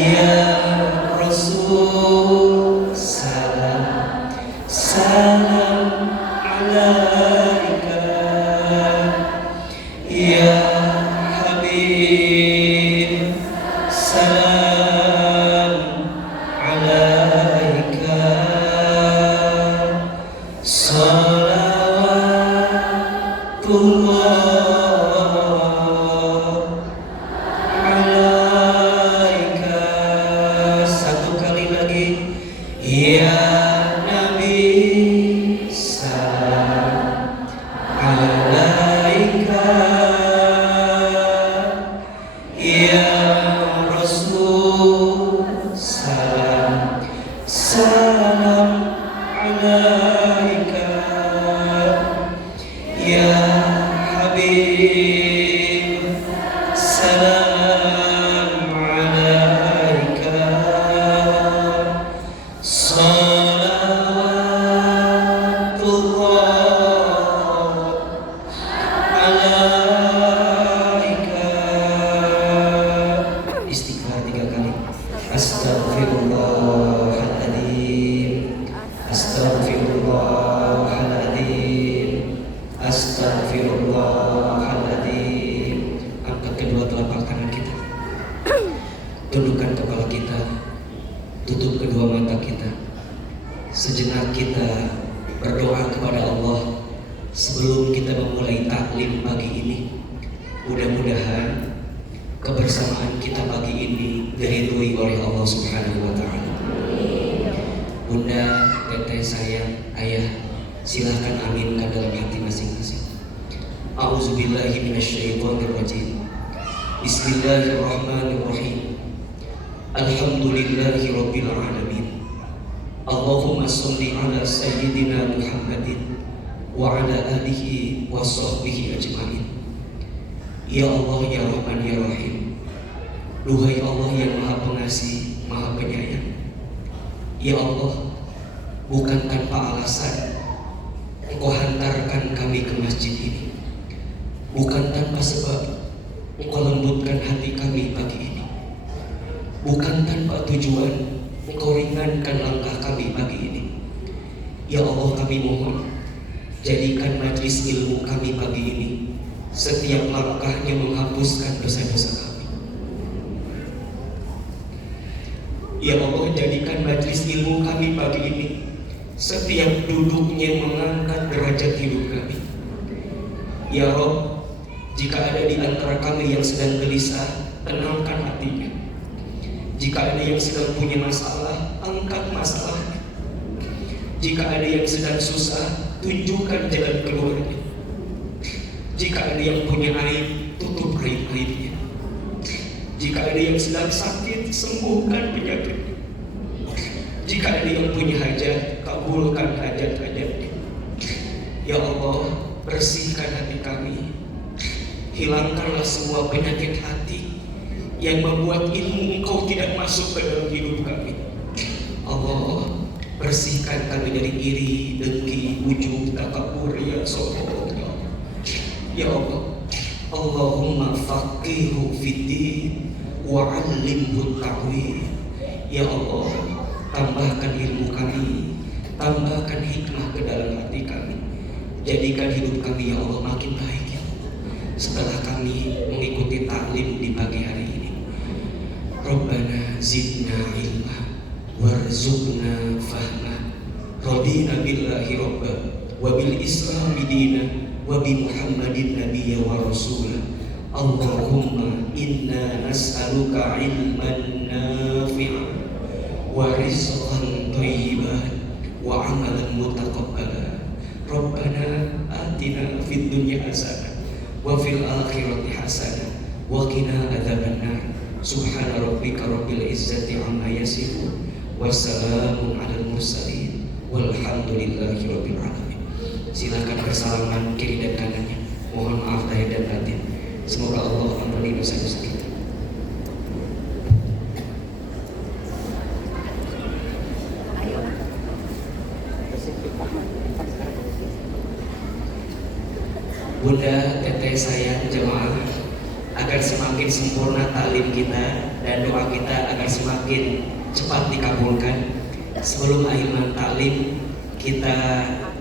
Ya Rasul, salam, salam alaika. Ya Habib, salam alaika. Salawatullah alaika. Satu kali lagi. Ya Nabi, salam alaika. Ya Rasul, salam, salam alaika. Ya Habib, salam alaika. Salawatullah alaika. Istighfar 3 kali. Astaghfirullahaladzim, astaghfirullahaladzim, astaghfirullahaladzim. Angkat kedua telapak tangan kita, tundukkan kepala kita, tutup kedua mata kita. Sejenak kita berdoa kepada Allah sebelum kita memulai taklim pagi ini. Mudah-mudahan kebersamaan kita pagi ini diridhoi oleh Allah Subhanahu wa Ta'ala. Bunda, teteh, sayang, ayah, silahkan aminkan dalam hati masing-masing. A'udzubillahi minasyaitonirrajim. Bismillahirrahmanirrahim. Alhamdulillahi rabbil alamin. Allahumma sholli ala sayyidina Muhammadin wa ala alihi wa sahbihi ajma'in. Ya Allah, ya Rahman, ya Rahim. Duhai Allah yang Maha Pengasih, Maha Penyayang. Ya Allah, bukan tanpa alasan Engkau hantarkan kami ke masjid ini. Bukan tanpa sebab Engkau lembutkan hati kami pagi ini. Bukan tanpa tujuan Engkau ringankan langkah kami pagi ini. Ya Allah, kami mohon, jadikan majlis ilmu kami pagi ini setiap langkahnya menghapuskan dosa-dosa kami. Ya Allah, jadikan majlis ilmu kami pagi ini setiap duduknya mengangkat derajat hidup kami. Ya Rabb, jika ada di antara kami yang sedang gelisah, tenangkan hatinya. Jika ada yang sedang punya masalah, angkat masalahnya. Jika ada yang sedang susah, tunjukkan jalan keluarnya. Jika ada yang punya aib, tutup aib-aibnya. Jika ada yang sedang sakit, sembuhkan penyakitnya. Jika ada yang punya hajat, kabulkan hajat-hajatnya. Ya Allah, bersihkan hati kami. Hilangkanlah semua penyakit hati yang membuat ilmu Engkau tidak masuk ke dalam hidup kami. Allah, bersihkan kami dari iri, dengki, ujub, takabur, ya sombong. Ya Allah, Allahumma faqihu fiddin wa 'allimhu ta'wil. Ya Allah, tambahkan ilmu kami, tambahkan hikmah ke dalam hati kami. Jadikan hidup kami, ya Allah, makin baik, ya Allah, setelah kami mengikuti taklim di pagi hari ini. Rabbana zidna ilma warzuqna fahma. Radina billahi rabba wa bil islami dina wa bi Muhammadin nabiyya wa rasula. Allahumma inna nas'aluka ilman nafi'an wa rizqan thayyiban wa amalan mutaqabbala. Rabbana atina fid dunya hasanah wa fil akhirati hasanah wa qina adzabannar. Subhana rabbika rabbil izzati amma yasifun wa salamun alal mursalin walhamdulillahi rabbil alamin. Silakan bersalaman kiri dan kanannya. Mohon maaf lahir dan batin. Semoga Allah ampuni dosa-dosa kita. Bunda, teteh, sayang, jemaah, agar semakin sempurna taklim kita dan doa kita agar semakin semakin cepat dikabulkan. Sebelum akhir taklim kita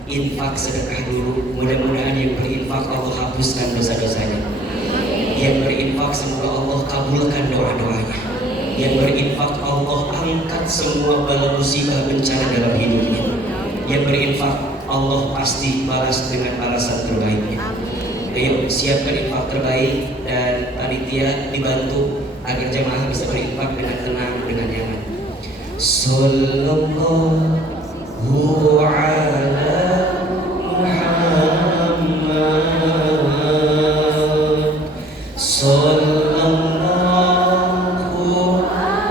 infak sedekah dulu. Mudah-mudahan yang berinfak Allah hapuskan dosa-dosanya. Yang berinfak semoga Allah kabulkan doa-doanya. Yang berinfak Allah angkat semua bala musibah bencana dalam hidupnya. Yang berinfak Allah pasti balas dengan balasan terbaiknya. Ayo siapkan infak terbaik dan panitia dibantu agar jemaah bisa berinfak dengan tenang, dengan nyaman. Sallallahu ala Muhammad, sallallahu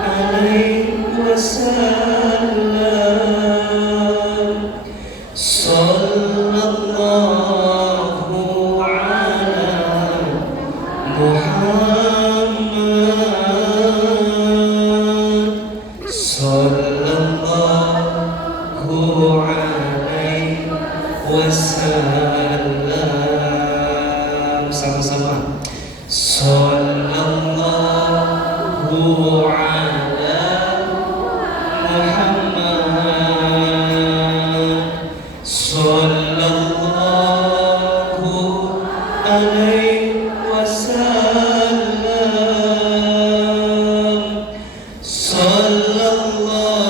alaihi wasallam, sallallahu ala Muhammad, sallallahu alaihi wasallam. Sama-sama. Sallallahu ala Muhammad, sallallahu alaihi wasallam, sallallahu ala Muhammad,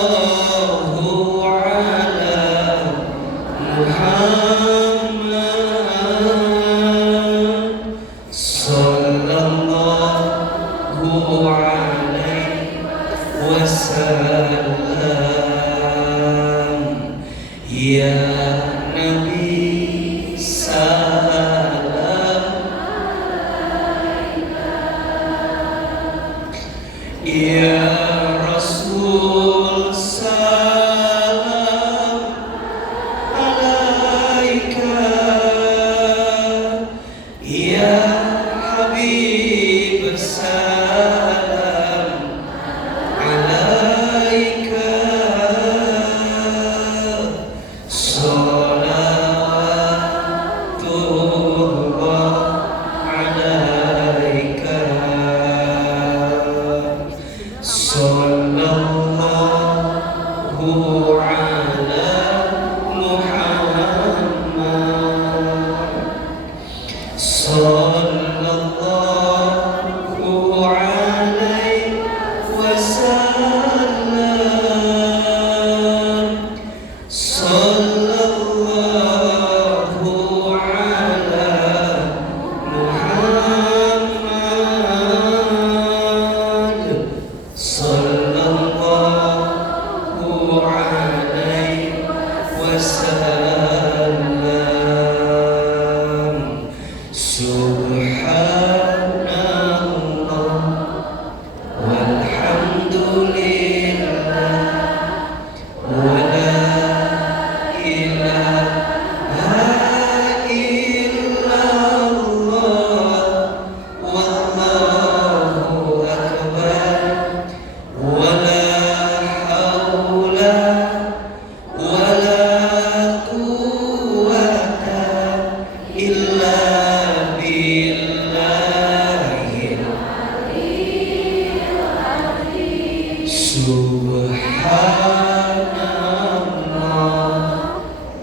sallallahu alaihi wasallam. Ya Nabi salam, ya Rasul salam alaika, ya Habib salam alaika, salawatullah alaika, sallallahu ala Muhammad, sallallahu alaihi wasallam, sallallahu ala Muhammad, sallallahu alaihi wasallam. Subhanallah walhamdulillah wala ilaha illallah wallahu akbar wala haula wala quwwata illa billahil subhanallah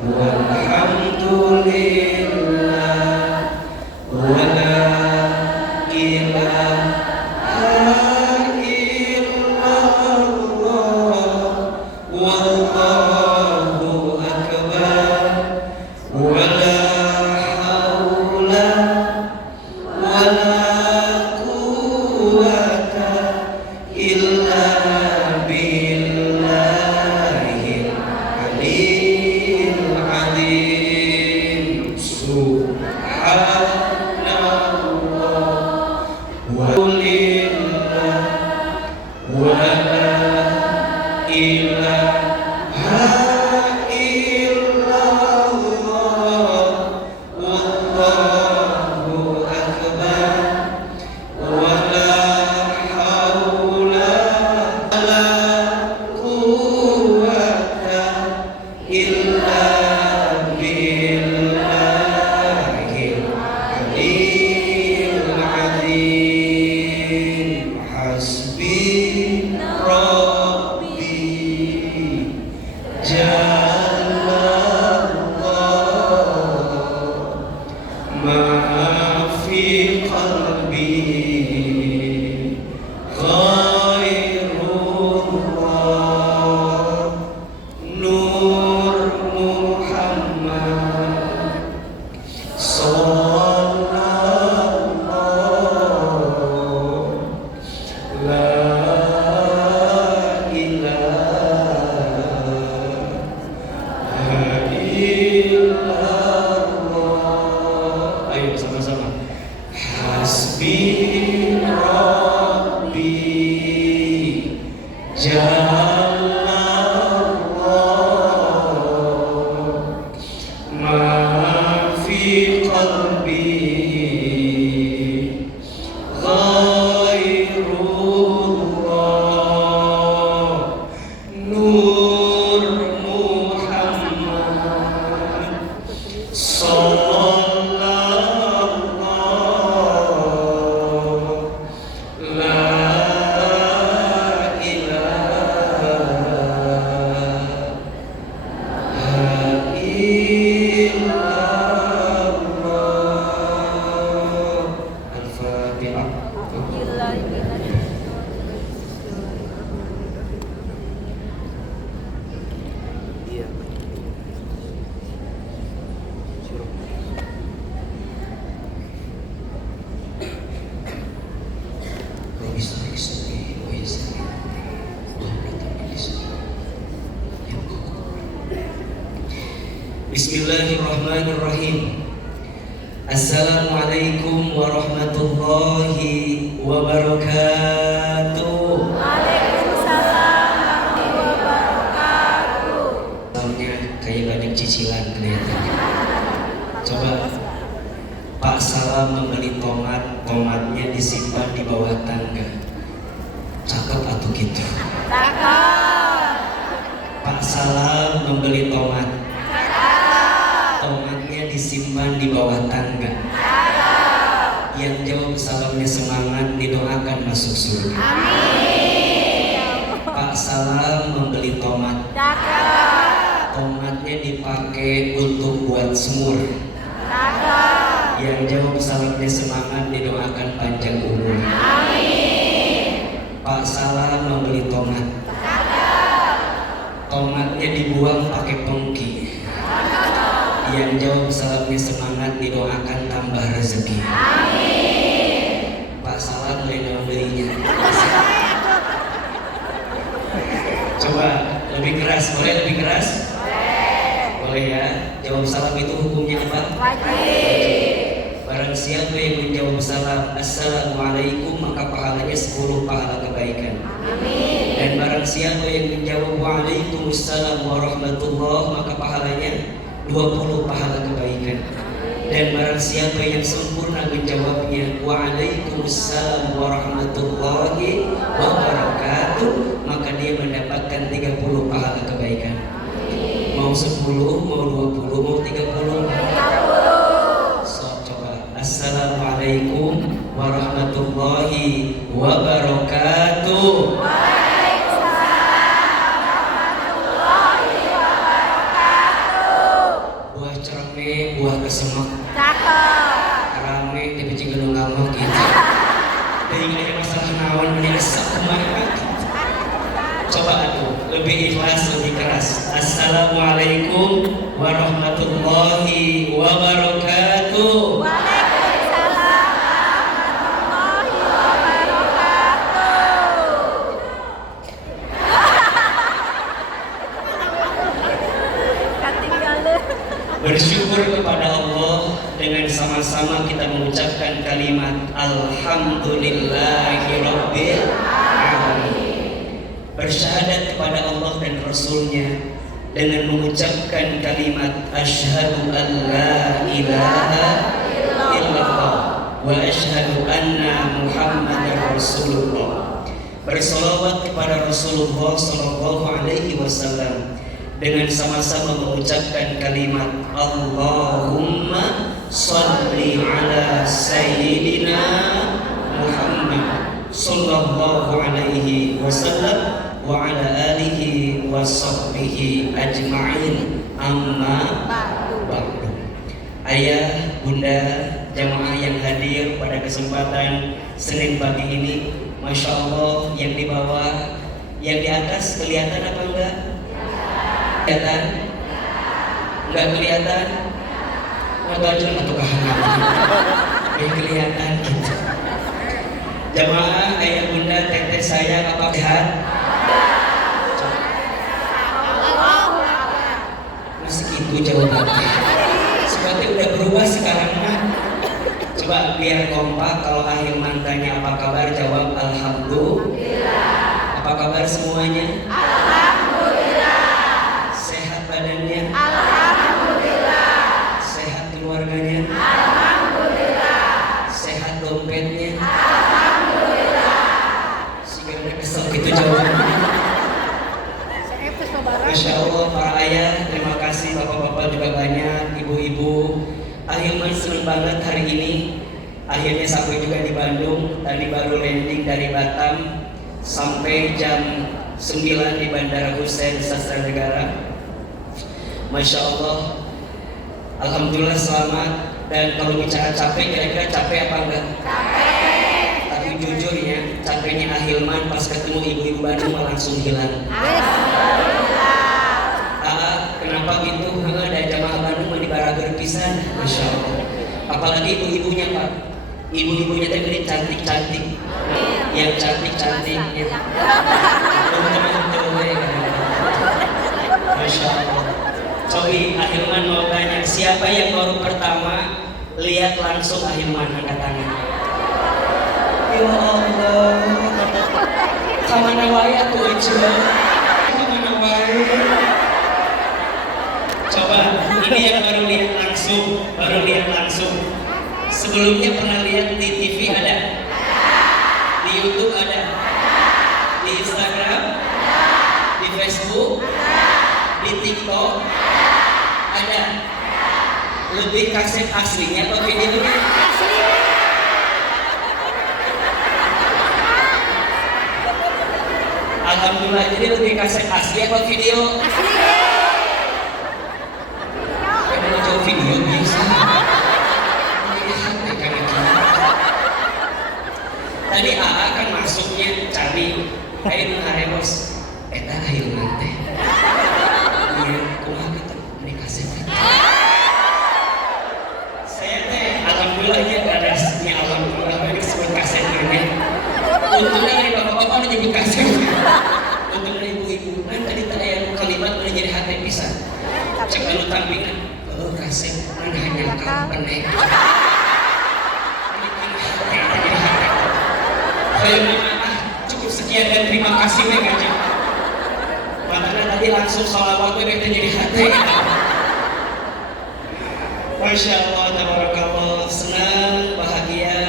walhamdulillah wala ilaha illallah wallahu akbar wala haula wala quwwata illa billahil aliyyil azim. Subhanallah walillah wala ilaha illallah wallahu akbar wala haula wala quwwata illa billahil aliyyil azim. Hasbi Bismillahirrahmanirrahim. Assalamualaikum warahmatullahi wabarakatuh. Waalaikumsalam warahmatullahi wabarakatuh. Salamnya kayak banyak cicilan kelihatannya. Coba Pak Salam membeli tomat, tomatnya disimpan di bawah tangga. Cakep atau gitu? Cakep. Pak Salam membeli tomat, tomatnya disimpan di bawah tangga. Yang jawab salamnya semangat, didoakan masuk surga. Amin. Pak Salam membeli tomat, Cakep. tomatnya dipakai untuk buat semur. Cakep. Yang jawab salamnya semangat, didoakan panjang umur. Amin. Pak Salam membeli tomat, Cakep. tomatnya dibuang pakai pengki. Yang jawab salamnya semangat, didoakan tambah rezeki. Amin. Pak Salam boleh belinya. Coba lebih keras, boleh lebih keras? Boleh ya. Jawab salam itu hukumnya apa? Wajib. Barang siapa yang menjawab salam Assalamualaikum, maka pahalanya 10 pahala kebaikan. Amin. Dan barang siapa yang menjawab Waalaikumsalam warahmatullahi, maka pahalanya 20 pahala kebaikan. Dan barang siapa yang sempurna menjawabnya Waalaikumsalam warahmatullahi wabarakatuh, maka dia mendapatkan 30 pahala kebaikan. Mau 10, mau 20, mau 30? So, coba Assalamualaikum warahmatullahi wabarakatuh. Buah cerme, buah kesemak, Cakep. rame tapi juga lu ngamuk gitu. Dari ada masalah nawan menyesal kemarin. Coba atuh, lebih ikhlas, lebih keras. Assalamualaikum warahmatullahi wabarakatuh. Waalaikumsalam warahmatullahi wabarakatuh. Ketinggalan. Bersyukur kepada Allah dengan sama-sama kita mengucapkan kalimat Alhamdulillahirabbil alamin. Bersyahadat kepada Allah dan Rasulnya dengan mengucapkan kalimat Asyhadu an la ilaha illallah wa asyhadu anna Muhammadar Rasulullah. Bersolawat kepada Rasulullah sallallahu alaihi wasallam dengan sama-sama mengucapkan kalimat Allahumma shalli ala sayyidina Muhammad sallallahu alaihi wasallam wa ala alihi wa sahbihi ajma'in, amma ba'du. Ayah, bunda, jamaah yang hadir pada kesempatan Senin pagi ini, Masya Allah, yang di bawah, yang di atas kelihatan apa enggak? Kelihatan? Enggak kelihatan? Enggak jelas atau kehangat? Ya kelihatan gitu. Jamaah, ayah, bunda, teteh sayang, apa sehat? Masih itu jawabannya. Seperti udah berubah sekarang mah. Coba biar kompak, kalau akhir tanya apa kabar, jawab alhamdulillah. Apa kabar semuanya? Alhamdulillah. Sehat badannya? Alhamdulillah. Sehat keluarganya? Alhamdulillah. Sehat dompetnya? Alhamdulillah. Sehingga kesel gitu jawabannya. Masya Allah, para ayah, terima kasih, bapak-bapak juga banyak, ibu-ibu. Ahilman senang banget hari ini. Akhirnya sampai juga di Bandung. Tadi baru landing dari Batam. Sampai jam 9 di Bandara Hussein Sastra Negara. Masya Allah, alhamdulillah selamat. Dan kalau bicara capek, kira-kira capek apa enggak? Capek. Tapi jujur ya, capeknya Ahilman pas ketemu ibu-ibu Bandung langsung hilang. Kenapa gitu? Ada jamaah Bandung mah dibarager pisan. Masya Allah. Apalagi ibu-ibunya Pak. Ibu-ibunya tadi cantik-cantik. Yang cantik-cantik ya. Masya Allah. Cobi, Ahilman mau tanya, siapa yang baru pertama lihat langsung Ahilman angkat tangan? Ya Allah, kamana wae atuh coba. Kamana wae. Coba, ini yang baru lihat langsung. Sebelumnya pernah lihat di TV ada? Di YouTube ada? Di Instagram? Di Facebook? Di TikTok? Ada? Lebih kaset aslinya atau videonya? Alhamdulillah, jadi lebih kaset asli atau video? Karena mau jauh video biasa. Tadi AA kan masuknya cari kayak ngaremos eta Ahilman teh. Iya, kumaha gitu di kaset. Saya teh alhamdulillahnya ada resmi, alhamdulillah ini semua kasetnya. Untungnya dari bapak-bapak udah jadi kaset. Untuk dari ibu-ibu kan tadi aya kalimat udah jadi hati pisan. Cek anu tampingan, kaset mana hanya kau penek. Cukup sekian dan terima kasih aja. Makanya tadi langsung sholawat gue jadi hati. Masya Allah, tabarakallah, senang, bahagia,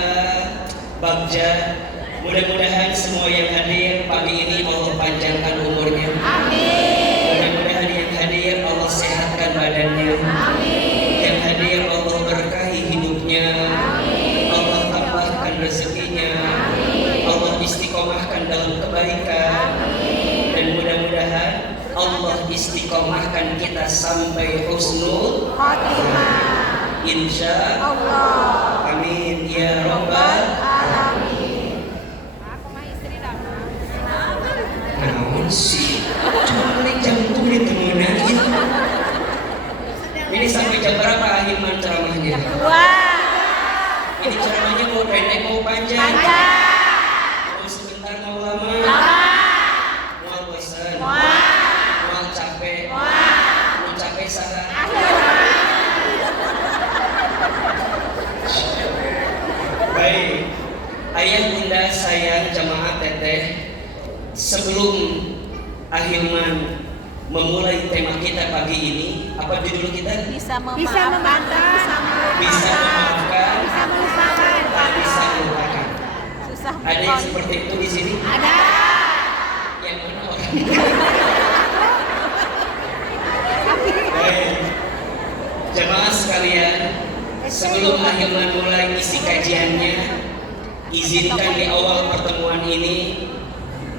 bagja. Mudah-mudahan semua yang hadir pagi ini Allah panjangkan umurnya. Amin. Mudah-mudahan yang hadir Allah sehatkan badannya. Amin. Yang hadir Allah berkahi hidupnya. Amin. Allah tambahkan rezekinya. Allah istiqomahkan dalam kebaikan. Amin. Dan mudah-mudahan Allah istiqomahkan kita sampai husnul khatimah. Insya Allah. Amin ya rabbal alamin. Namun sih, cuma balik jantung ditemunan gitu. Ini sampai jam berapa Ahilman ceramahnya? Ini ceramahnya mau pendek mau panjang? Mau bosan, mau capek, salah. Baik, ayah bunda sayang jamaah teteh, sebelum Ahilman memulai tema kita pagi ini, apa judul kita? Bisa memaafkan, bisa memaafkan, bisa melupakan, bisa melupakan. susah Ada yang seperti itu di sini? Ada. Yang mana orangnya? Baik, jamaah sekalian, sebelum Ahilman mulai isi kajiannya, izinkan di awal pertemuan ini,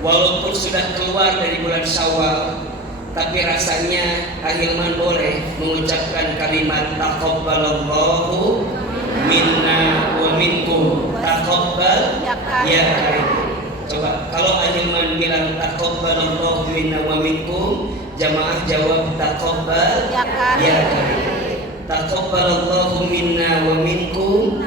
walaupun sudah keluar dari bulan Syawal, tapi rasanya Ahilman boleh mengucapkan kalimat taqabbalallahu minna wa minkum. Taqabbal ya karim. Coba kalau Ahilman bilang taqabbalallahu minna wa minkum, jamaah jawab taqabbal ya karim. Taqabbalallahu minna wa minkum.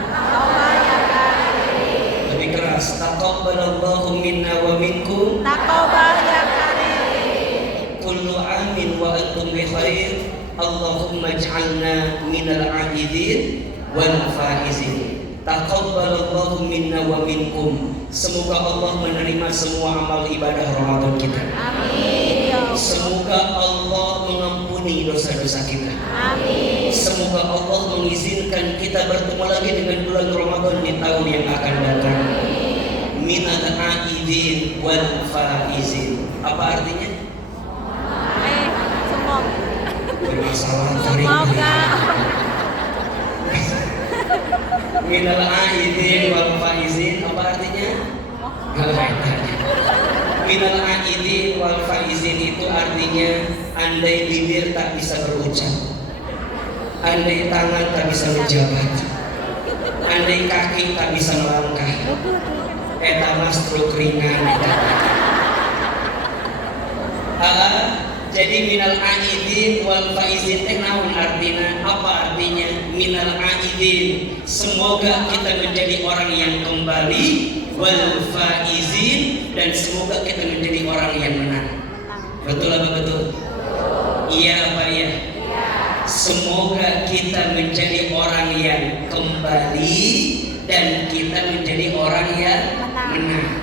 Lebih keras. Taqabbalallahu minna wa minkum. Taqabbal ya karim. Kullu amin wa antum bi khair. Allahumma ij'alna minal 'abidin wal faizin. Taqabbalallahu minna wa minkum. semoga Allah menerima semua amal ibadah Ramadan kita. Amin. Ya Allah. Semoga Allah mengampuni dosa-dosa kita. Amin. Semoga Allah mengizinkan kita bertemu lagi dengan bulan Ramadan di tahun yang akan datang. Minal aidin wal faizin. Apa artinya? Semoga. Bermasalah tarik. Semoga. Minal aidin wal faizin. Apa artinya? Minal aidin wal faizin itu artinya andai bibir tak bisa berucap, andai tangan tak bisa menjabat, andai kaki tak bisa melangkah, eta mah stroke ringan. Jadi minal aidin wal faizin teh naon artina? Apa artinya minal aidin? Semoga kita menjadi orang yang kembali, wal faizin, dan semoga kita menjadi orang yang menang. Betul apa betul? Iya apa ya? Semoga kita menjadi orang yang kembali dan kita menjadi orang yang menang.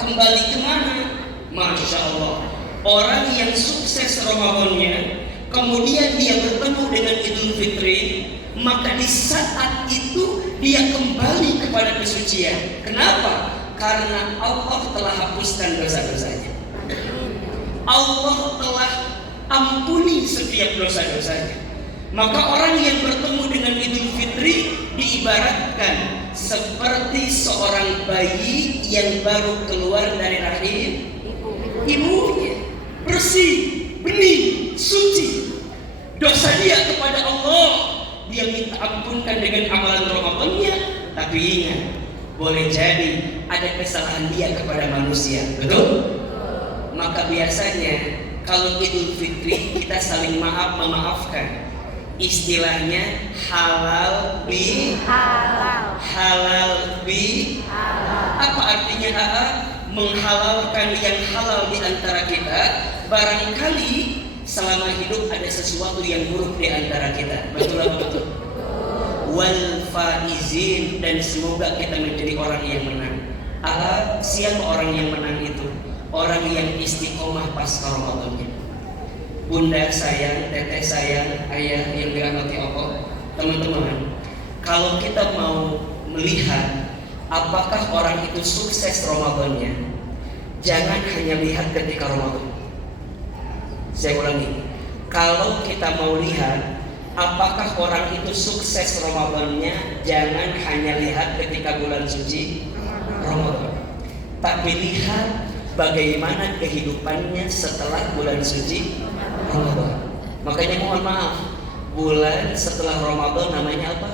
Kembali kemana? Masya Allah. Orang yang sukses Ramadannya, kemudian dia bertemu dengan Idul Fitri, maka di saat itu dia kembali kepada kesucian. Kenapa? Karena Allah telah hapuskan dosa-dosanya. Allah telah ampuni setiap dosa-dosanya. Maka orang yang bertemu dengan Idul Fitri diibaratkan seperti seorang bayi yang baru keluar dari rahim ibunya, bersih, bening, suci. Dosa dia kepada Allah dia minta ampunkan dengan amalan Ramadannya, tapi ingat, boleh jadi ada kesalahan dia kepada manusia, betul? Maka biasanya kalau Idul Fitri kita saling memaafkan. Istilahnya halal bi halal. Halal bi halal. Apa artinya menghalalkan yang halal di antara kita? Barangkali selama hidup ada sesuatu yang buruk di antara kita. Betul apa betul? Wal faizin, dan semoga kita menjadi orang yang menang. Siapa orang yang menang itu? Orang yang istiqomah pasca Ramadannya. Bunda sayang, teteh sayang, ayah yang dirahmati Allah, teman-teman, kalau kita mau melihat apakah orang itu sukses Ramadannya, jangan hanya lihat ketika Ramadan. Saya ulangi, kalau kita mau lihat apakah orang itu sukses Ramadannya, jangan hanya lihat ketika bulan suci Ramadan, tapi lihat bagaimana kehidupannya setelah bulan suci Ramadan. Makanya mohon maaf, bulan setelah Ramadan namanya apa?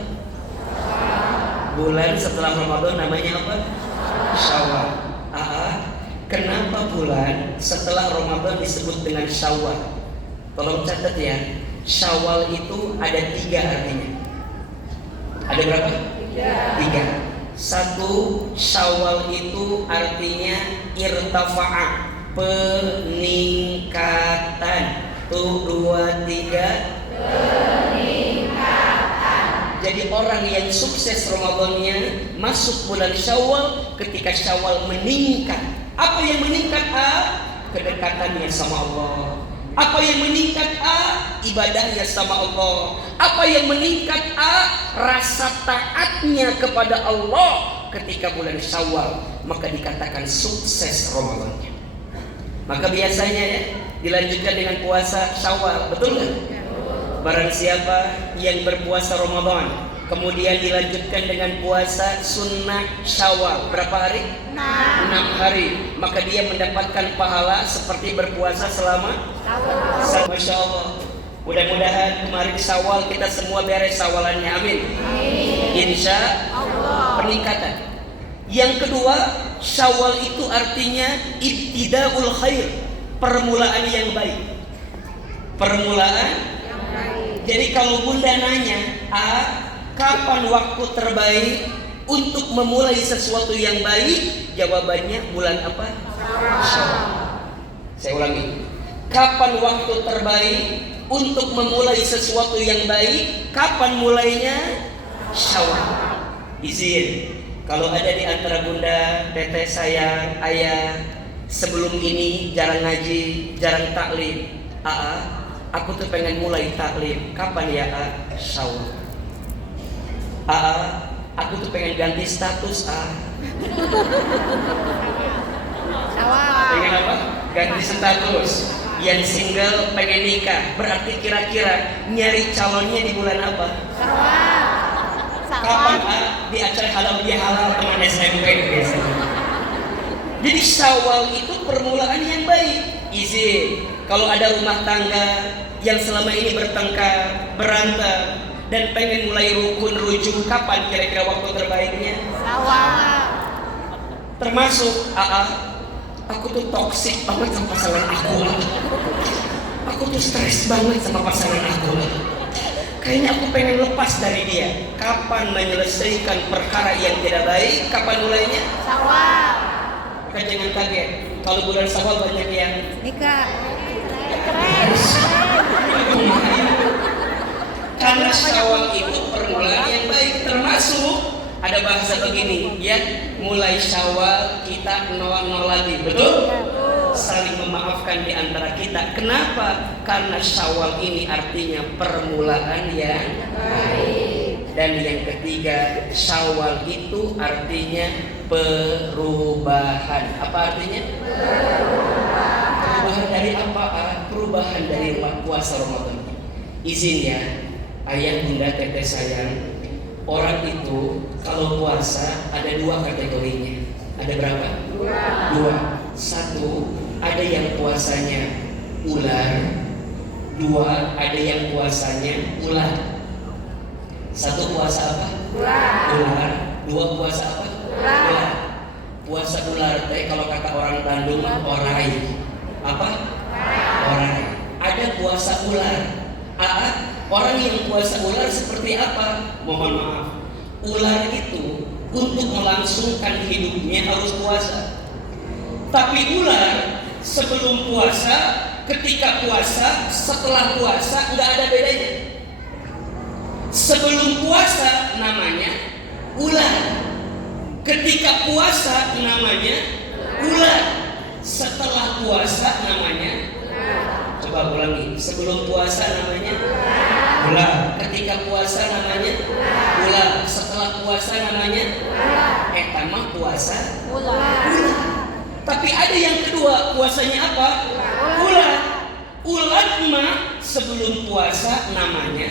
Bulan setelah Ramadan namanya apa? Syawal. Kenapa bulan setelah Ramadan disebut dengan Syawal? Tolong catat ya, Syawal itu ada 3 artinya. Ada berapa? 3. 1, Syawal itu artinya irtafa'a, peningkatan. 2, 3, peningkatan. Jadi orang yang sukses Ramadannya masuk bulan Syawal, ketika Syawal meningkat. Apa yang meningkat? Kedekatannya sama Allah. Apa yang meningkat? Ibadahnya sama Allah. Apa yang meningkat? Rasa taatnya kepada Allah ketika bulan Syawal. Maka dikatakan sukses Ramadannya. Maka biasanya ya dilanjutkan dengan puasa Syawal, betul nggak? Barang siapa yang berpuasa Ramadan, kemudian dilanjutkan dengan puasa sunnah Syawal, berapa hari? 6 hari. Maka dia mendapatkan pahala seperti berpuasa selama Syawal. Masya Allah. Mudah-mudahan kemarin Syawal kita semua beres Syawalannya, amin. Insya Allah. Peningkatan. Yang kedua, Syawal itu artinya ibtidaul khair, permulaan yang baik. Permulaan yang baik. Jadi kalau Bunda nanya, kapan waktu terbaik untuk memulai sesuatu yang baik? Jawabannya bulan apa? Syawal. Saya ulangi. Kapan waktu terbaik untuk memulai sesuatu yang baik? Kapan mulainya? Syawal. Izin. Kalau ada di antara bunda, teteh sayang, ayah, sebelum ini jarang ngaji, jarang taklim, aku tuh pengen mulai taklim. Kapan ya, Syawal. Aku tuh pengen ganti status, Pengen apa? Ganti status. Yang single pengen nikah. Berarti kira-kira nyari calonnya di bulan apa? Kapan, di acara halal bihalal teman SMP biasanya. Jadi Syawal itu permulaan yang baik. Izin. Kalau ada rumah tangga yang selama ini bertengkar, berantem, dan pengen mulai rukun rujuk, kapan kira-kira waktu terbaiknya? Termasuk aku tuh toksik banget sama pasangan aku. Aku tuh stres banget sama pasangan aku. Kayaknya aku pengen lepas dari dia. Kapan menyelesaikan perkara yang tidak baik? Kapan mulainya? Syawal. Maka jangan kaget kalau bulan Syawal banyak yang Nikah. karena Syawal itu permulaan yang baik. Termasuk ada bahasa begini, ya, mulai Syawal kita nol lagi, betul? Saling memaafkan di antara kita. Kenapa? Karena Syawal ini artinya permulaan yang baik. Dan yang ketiga, Syawal itu artinya perubahan. Apa artinya? Perubahan dari apa? Perubahan dari puasa Ramadan. Izin ya, ayah, bunda, teteh sayang. Orang itu kalau puasa ada dua kategorinya. Ada berapa? Dua. Satu, ada yang puasanya ular. Dua, ada yang puasanya ular. Satu puasa apa? Ular. Dua puasa apa? Ular. Puasa ular teh kalau kata orang Bandung mah orai. Apa? Orai. Ada puasa ular. Orang yang puasa ular seperti apa? Mohon maaf. Ular itu untuk melangsungkan hidupnya harus puasa. Tapi ular sebelum puasa, ketika puasa, setelah puasa nggak ada bedanya. Sebelum puasa namanya ular. Ketika puasa namanya ular. Setelah puasa namanya coba ulangi. Sebelum puasa namanya ular. Ketika puasa namanya ular. Setelah puasa namanya mah puasa ular. Tapi ada yang kedua, puasanya apa? Ular. Ular mah sebelum puasa namanya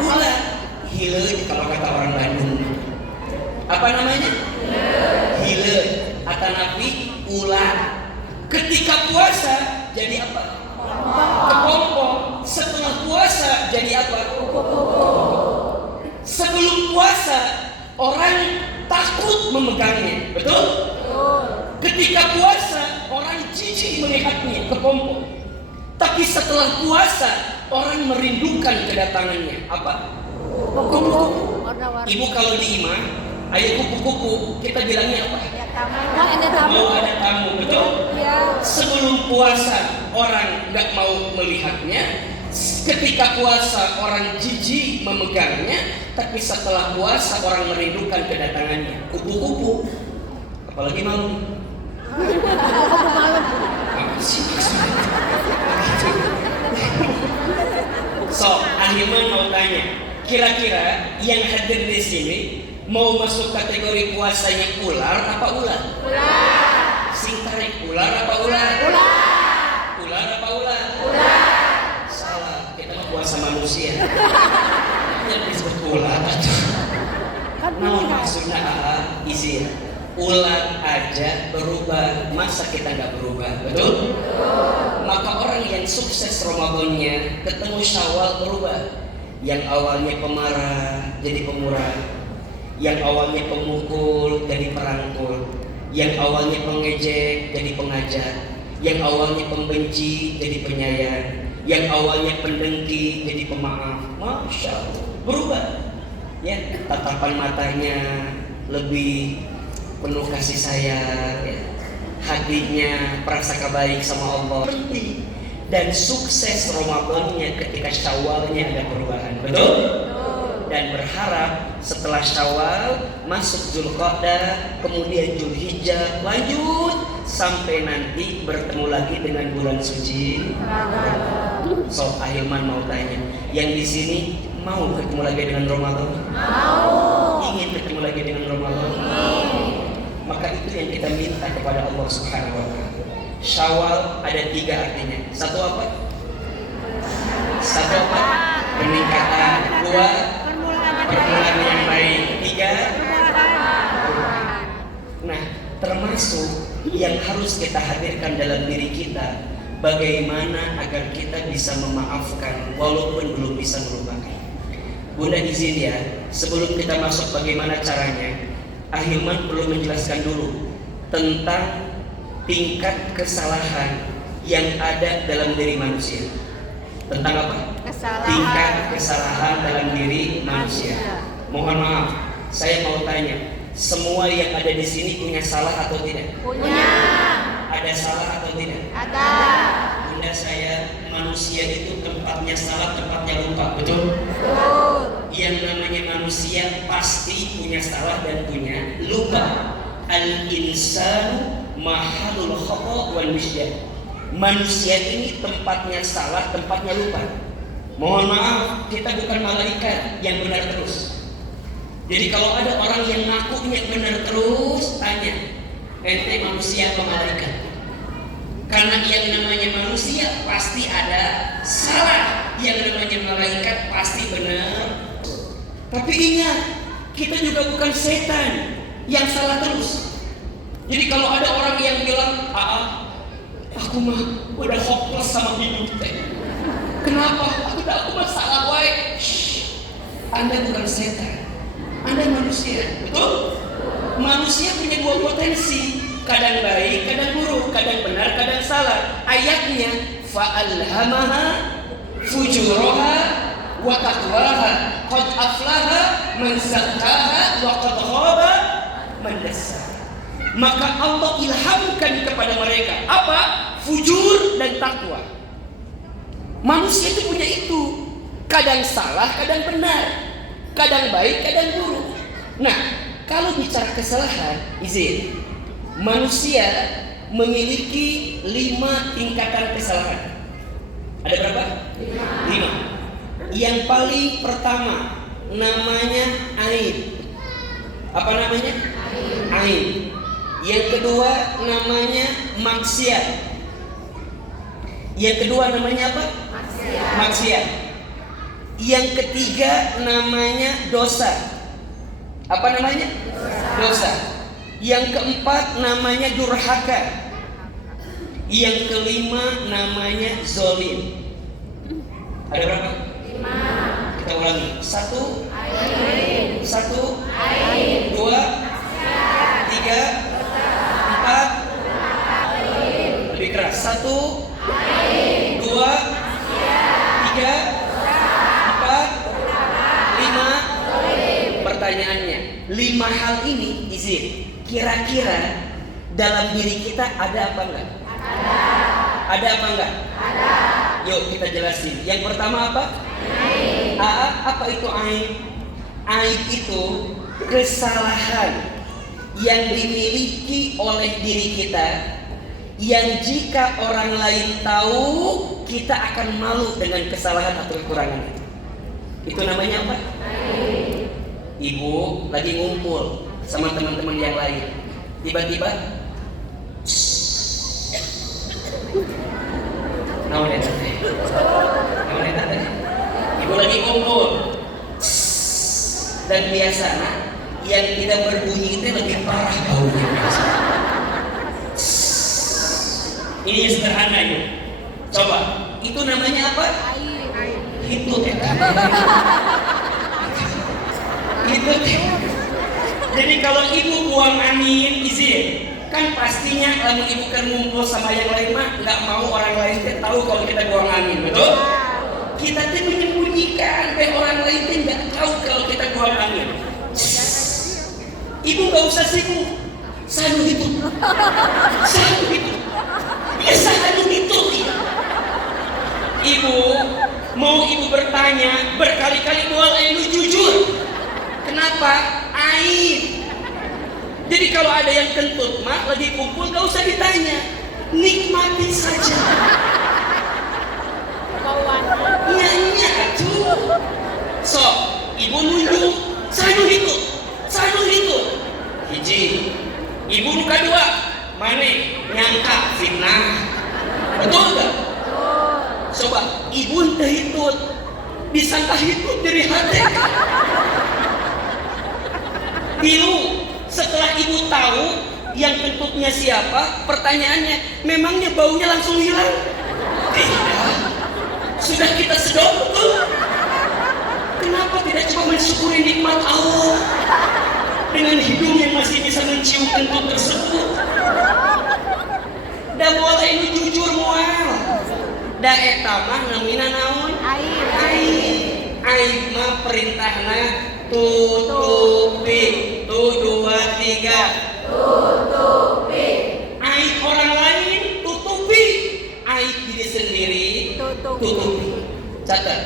ular. Hileud kalau kata orang Bandung. Apa namanya? Hileud. Atanapi ular. Ketika puasa jadi apa? Kepompong. Setelah puasa jadi apa? Sebelum puasa orang takut memegangnya, betul? Ketika puasa orang jijik melihatnya, kepompong. Tapi setelah puasa orang merindukan kedatangannya. Apa? Kupu-kupu. Ibu kalau di imah, ayo kupu-kupu, kita bilangnya apa? Mau ada tamu, betul? Ya. Sebelum puasa orang nggak mau melihatnya. Ketika puasa orang jijik memegangnya, tapi setelah puasa orang merindukan kedatangannya. Kupu-kupu, apalagi malam. Apa sih maksudnya? So, Ahilman mau tanya, kira-kira yang hadir di sini mau masuk kategori puasanya ular apa ular? Ular. Sing tarik ular apa ular? Ular. Ular apa ular? Ular. Salah, kita mah puasa manusia. Yang disebut ular nah, maksudnya izin. Ular aja berubah, masa kita nggak berubah, betul? Maka orang yang sukses Ramadannya ketemu Syawal berubah. Yang awalnya pemarah jadi pemurah, yang awalnya pemukul jadi perangkul, yang awalnya pengejek jadi pengajar, yang awalnya pembenci jadi penyayang, yang awalnya pendengki jadi pemaaf. Masya Allah, berubah. Ya, tatapan matanya lebih penuh kasih sayang, ya. Hatinya prasangka baik sama Allah. Penting. Dan sukses Ramadannya ketika Syawalnya ada perubahan, betul? dan berharap setelah Syawal masuk Zulqa'dah, kemudian Zulhijjah, lanjut sampai nanti bertemu lagi dengan bulan suci. So, Ahilman mau tanya, yang di sini mau ketemu lagi dengan Ramadan? Mau. Ingin ketemu lagi dengan Ramadan? Maka itu yang kita minta kepada Allah Subhanahu wa Ta'ala. Syawal ada 3 artinya. Satu apa? Satu apa? Peningkatan. 2, permulaan yang baik. 3, nah, termasuk yang harus kita hadirkan dalam diri kita, bagaimana agar kita bisa memaafkan walaupun belum bisa melupakan. Bunda izin ya, sebelum kita masuk bagaimana caranya, Ahilman perlu menjelaskan dulu tentang tingkat kesalahan yang ada dalam diri manusia. Tentang apa? Kesalahan. Tingkat kesalahan dalam diri manusia. Mohon maaf, saya mau tanya, semua yang ada di sini punya salah atau tidak? Punya. Ada salah atau tidak? Ada. Bunda, saya manusia itu tempatnya salah, tempatnya lupa, betul? Betul. Yang namanya manusia pasti punya salah dan punya lupa. Al-insanu mahalul khata' wal nisyan. Manusia ini tempatnya salah, tempatnya lupa. Mohon maaf, kita bukan malaikat yang benar terus. Jadi kalau ada orang yang ngakunya benar terus, tanya, ente manusia atau malaikat? Karena yang namanya manusia pasti ada salah, yang namanya malaikat pasti benar. Tapi ingat, kita juga bukan setan yang salah terus. Jadi kalau ada orang yang bilang, aku mah udah hopeless sama hidup teh. Kenapa? Aku mah salah wae. Anda bukan setan, Anda manusia, betul? Manusia punya 2 potensi, kadang baik, kadang buruk, kadang benar, kadang salah. Ayatnya, fa'alhamaha fujuraha wa taqwaha qad aflaha man zakkaha wa qad khaba man dassaha. Maka Allah ilhamkan kepada mereka apa? Fujur dan takwa. Manusia itu punya itu, kadang salah, kadang benar, kadang baik, kadang buruk. Nah, kalau bicara kesalahan, izin, manusia memiliki 5 tingkatan kesalahan. Ada berapa? 5. Yang paling pertama namanya aib. Apa namanya? Aib. Yang kedua namanya maksiat. Yang kedua namanya apa? Maksiat. Yang ketiga namanya dosa. Apa namanya? Dosa. Yang keempat namanya durhaka. Yang kelima namanya zolim. Ada berapa? 5. Kita ulangi. 1, aib. 1, aib. 2, 3, 4, lebih keras. 1, 2, 3, 4, 5, pertanyaannya 5 hal ini izin, kira-kira dalam diri kita ada apa enggak? Ada apa enggak? Ada. Yuk kita jelasin. Yang pertama apa? Aib. Apa itu aib? Aib itu kesalahan yang dimiliki oleh diri kita, yang jika orang lain tahu, kita akan malu dengan kesalahan atau kekurangan itu. Itu namanya apa? Ibu lagi ngumpul sama teman-teman yang lain, tiba-tiba ibu lagi ngumpul dan biasanya yang tidak berbunyi itu lebih parah baunya. Ini sederhana yuk. Coba, itu namanya apa? Itu itu. Jadi kalau ibu buang angin, izin, kan pastinya kalau ibu kan ngumpul sama yang lain mah nggak mau orang lain tahu kalau kita buang angin, betul? Kita tuh menyembunyikan, orang lain tuh nggak tahu kalau kita buang angin. Ibu nggak usah sibuk, sanu itu, ya sanu itu. Ibu mau ibu bertanya berkali-kali, boleh lu jujur. apa? Aib. Jadi kalau ada yang kentut mah lagi kumpul gak usah ditanya, nikmati saja. Nyanyi tuh. So, ibu nunjuk, saya hitung. Hiji, ibu kedua, mana nyangka fitnah. Betul gak? Coba, ibu entah hitut, disangka hitut dari hati. Ibu, setelah ibu tahu yang kentutnya siapa, pertanyaannya, memangnya baunya langsung hilang? Tidak. Sudah kita sedot betul. Kenapa tidak coba mensyukuri nikmat Allah dengan hidung yang masih bisa mencium kentut tersebut? Da moal ini jujur moal. Da eta mah namina naon? Aib mah perintahna tutupi. 1, 2, 3. Tutupi. Aib orang lain tutupi. Aib diri sendiri tutupi. Catat,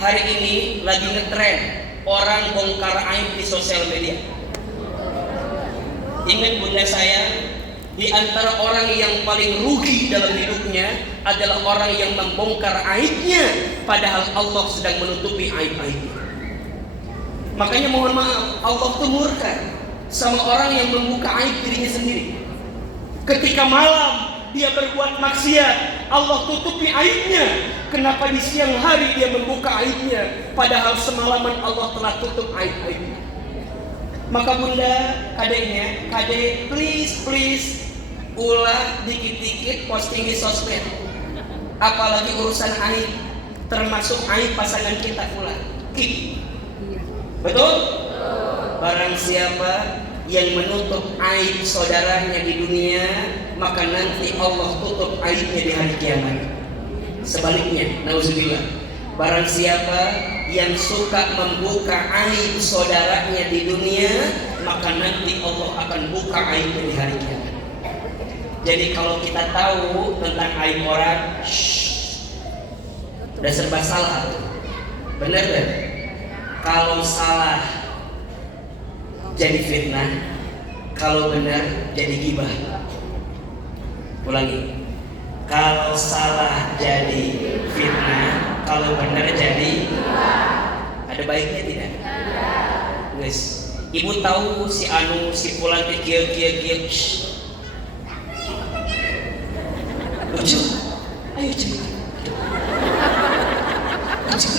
hari ini lagi ngetren orang bongkar aib di sosial media. Ingat bunda saya, di antara orang yang paling rugi dalam hidupnya adalah orang yang membongkar aibnya, padahal Allah sedang menutupi aib-aibnya. Makanya mohon maaf, Allah tuh murka sama orang yang membuka aib dirinya sendiri. Ketika malam dia berbuat maksiat, Allah tutupi aibnya. Kenapa di siang hari dia membuka aibnya, padahal semalaman Allah telah tutup aib-aibnya. Maka bunda, kadeknya, kadek please ulah dikit-dikit posting di sosmed. Apalagi urusan aib, termasuk aib pasangan kita pula. Betul? Barang siapa yang menutup aib saudaranya di dunia, maka nanti Allah tutup aibnya di hari kiamat. Sebaliknya, nauzubillah, barang siapa yang suka membuka aib saudaranya di dunia, maka nanti Allah akan buka aibnya di hari kiamat. Jadi kalau kita tahu tentang aib orang, udah serba salah. Bener kan? Kalau salah jadi fitnah, kalau benar jadi gibah. Ulangi, kalau salah jadi fitnah, kalau benar jadi gibah. Ada baiknya tidak? Guys, ibu tahu si anu si pulang kieu. Lucu, ayo cerita. Lucu.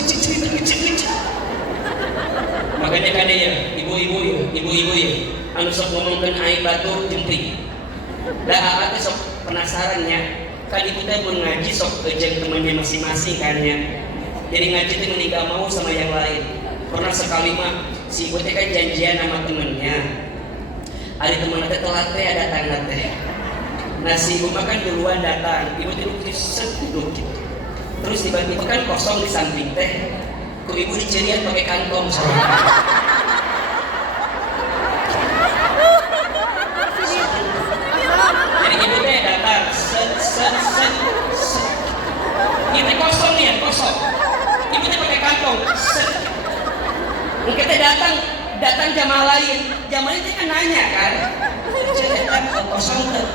Makanya kan ya, ibu-ibu ya, anu sok ngomongkeun aib batur jempring. Da apa teh sok penasarannya, kan ibu teh mun ngaji sok jeung temannya masing-masing kan ya. Jadi ngaji teh mending gak mau sama yang lain. Pernah sekali mah si ibu teh kan janjian sama temennya. Ari temen teh telat teh datang teh. Nah si ibu mah kan duluan datang, ibu teh duduk gitu. Terus tiba-tiba kan kosong di samping teh. Ku ibu dicerian pakai kantong soalnya. Jadi ibu teh datang, set. Ini kosong nih, kosong. Ibu teh pakai kantong, set. Mungkin teh datang jamaah lain. Jamaah itu kan nanya kan, datang kosong tuh.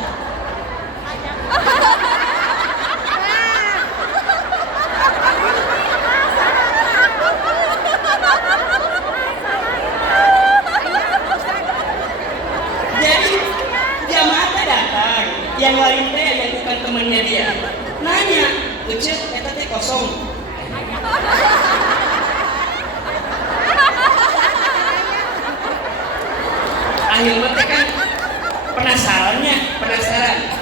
Jadi jamaah teh datang, yang lain teh yang bukan temannya dia nanya, "Ucap, eta teh kosong." Akhirnya teh kan penasaran.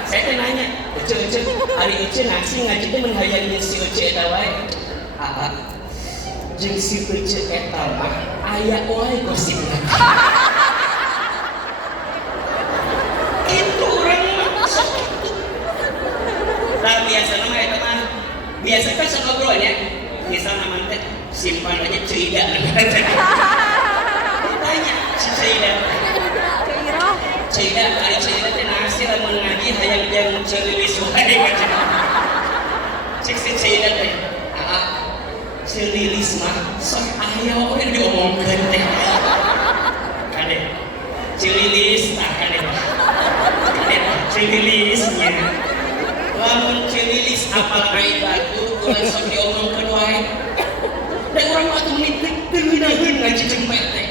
Saya teh nanya, "Ucap, hari Ucap nasi ngaji teh menghayangin si Ucap eta wae." Jeung si Ucap eta mah aya wae gosipna. Itu orang masuk itu. Nah biasa nama ya teman, biasa kan sok ngobrolnya. Misal nama teh simpan aja cerita. Tanya si cerita. Cerita kali cerita teh nasi lamun ngaji hayang jang cerilis wae macam. Cek si cerita teh. Cerilis mah sok aya we diomongkeun teh. beresnya. Lamun celilis apal aing batu ulah sok diomongkeun wae. Dan urang atuh nitik teunaheun ngaji cempet teh.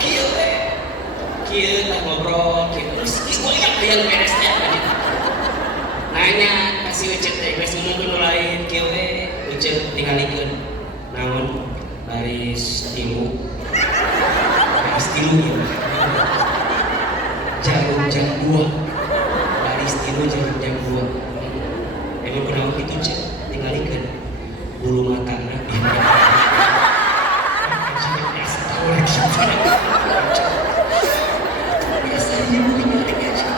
Kieu teh. Kieu tah ngobrol kieu terus ieu aya beres teh. Nanya kasih ucet teh geus ngomongkeun lain kieu we ucet tingalikeun. Naon baris tilu. Baris tilu ieu. Jarum jam 2. Baris tilu jarum jam 2. Emang kunaon kitu cek tingalikeun. Bulu matana di mana. Biasa tahu lagi. Biasa ieu tingalikeun aja.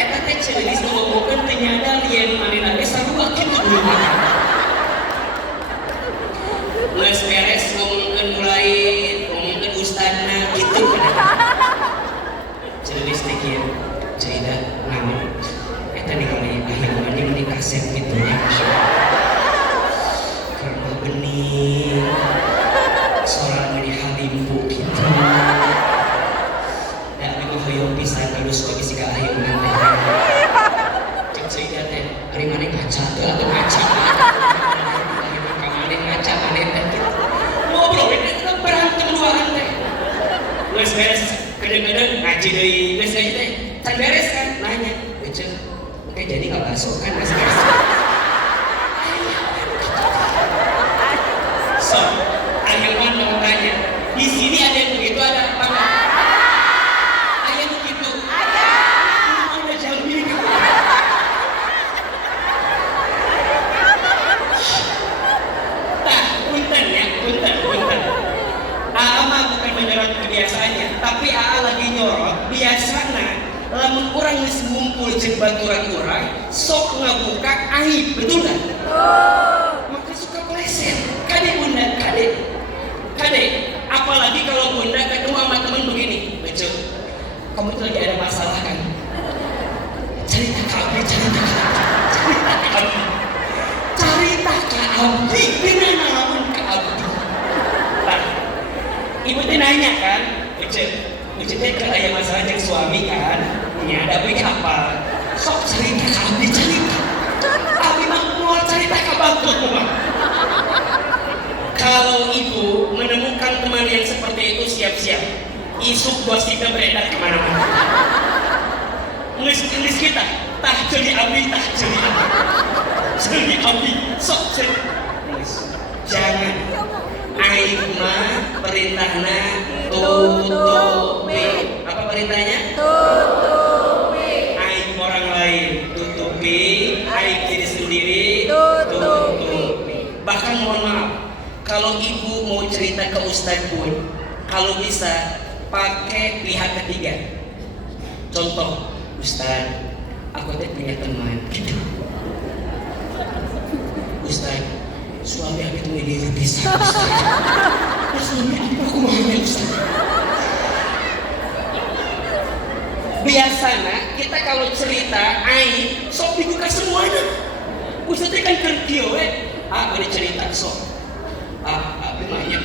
Eta teh ceulis nu ngomongkeun teh nyadar yen manehna ge sarua kitu bulu matana. Geus beres ngomongkeun mulai ngomongkeun ustadna kitu kan. Ceulis teh kieu cerita naon eta ningali akhirnya mending kaset gitu ya. Karena bening sorangan di halimpu gitu. Da anu hoyong pisan terus kok bisi ka akhirna teh. Cek cerita teh ari maneh ngaca teu atuh ngaca. Akhirna ka maneh ngaca maneh teh gitu. Ngobrol teh berantem duaan teh. Geus beres kadang-kadang ngaji deui geus ngaji teh can beres kan nanya beuceun oke jadi enggak masuk kan geus beres so ayeuna mau tanya di sini ada yang begitu ada apa enggak ada begitu ada mana jamin punten ya punten Ama bukan menyerang kebiasaannya, tapi Aa lagi nyorot biasana lamun urang geus ngumpul jeung baturan urang sok ngabuka aib, betul enggak? Maka suka pleset. Kade bunda, kade. Apalagi kalau bunda ketemu sama teman begini, betul. Kamu itu lagi ada masalah kan? Cerita ke abdi. Gimana namun ke abdi? Ibu teh nanya kan, Ucet teh kan aya masalah jeung suami kan, nya da beuki apa? Sok cerita ka abdi cerita. Abdi mah moal cerita ka batur mah. Kalau ibu menemukan teman yang seperti itu siap-siap. Isuk gosipnya beredar kemana-mana. Ngeus kita, tah jadi abdi, Jadi abdi, sok cerita. Jangan. Aib mah perintahna tutupi. Apa perintahnya? Tutupi. Aib orang lain tutupi, aib diri sendiri tutupi. Bahkan mohon maaf, kalau ibu mau cerita ke ustadz pun, kalau bisa pakai pihak ketiga. Contoh, ustadz, aku teh punya teman gitu. Ustadz, suami aku itu ini bisa. Suami aku mahal Ustaz. Biasanya kita kalau cerita aib sok dibuka semuanya. Ustaznya kan kerja we. Ada cerita sok. Abi banyak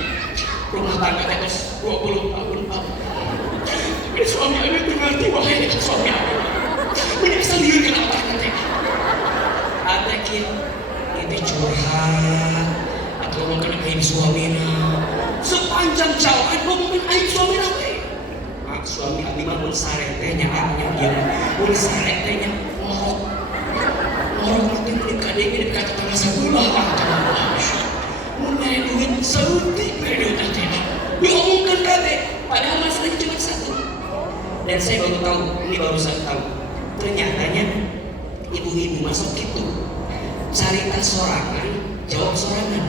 rumah tangga terus 20 tahun. Ini suami aku itu ngerti wahai suami aku. Banyak sendiri kenapa nanti? Ada itu curhat atau ngomongin aib suamina sepanjang jalan ngomongin aib suamina suami abdi mah mun saretenya dia mun saretenya ngorok nanti mun kadenge dekat tetangga sebelah mun nyari duit seutik nyari duit teh diomongkan kabeh padahal masalahnya cuma satu. Dan saya baru tahu, ini baru saya tahu ternyatanya ibu-ibu masuk gitu cerita sorangan, jawab sorangan.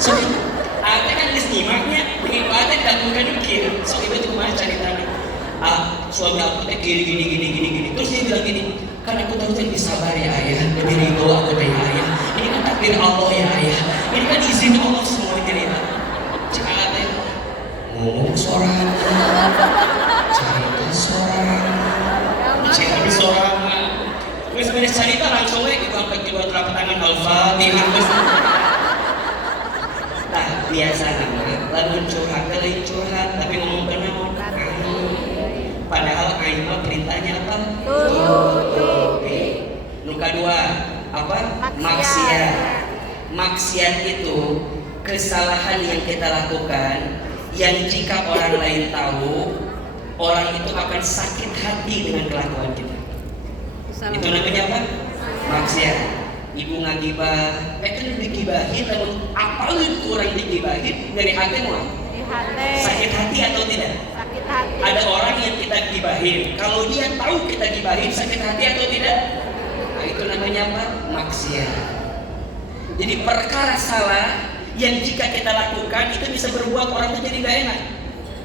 Soalnya, ada kan di nyimaknya, begitu ada dan bukan dukir. Soalnya itu cuma ceritanya. Suami aku teh gini. Terus dia bilang gini, kan aku tahu lebih sabar ya ayah, lebih ridho aku teh ayah. Ini kan takdir Allah ya ayah. Ini kan izin Allah semua cerita. Cakap teh ngomong sorangan, cerita sorangan, cerita sorangan. Terus beres cerita langsung we kita sampai kedua telapak tangan Al-Fatihah. Nah, biasa nama lamun curhat kali curhat tapi ngomong ke naon. Padahal aing mah perintahnya apa? Maksiat. Maksiat. Maksiat itu kesalahan yang kita lakukan yang jika orang lain tahu, orang itu akan sakit hati dengan kelakuan kita. Itu namanya apa? Maksiat. Ibu ngagibah, kan digibahin, namun apa itu orang digibahin dari hati mau? Di hati. Sakit hati atau tidak? Sakit hati. Ada orang yang kita gibahin, kalau dia tahu kita gibahin, sakit hati atau tidak? Nah, itu namanya apa? Maksiat. Jadi perkara salah yang jika kita lakukan itu bisa berbuat orang itu jadi gak enak.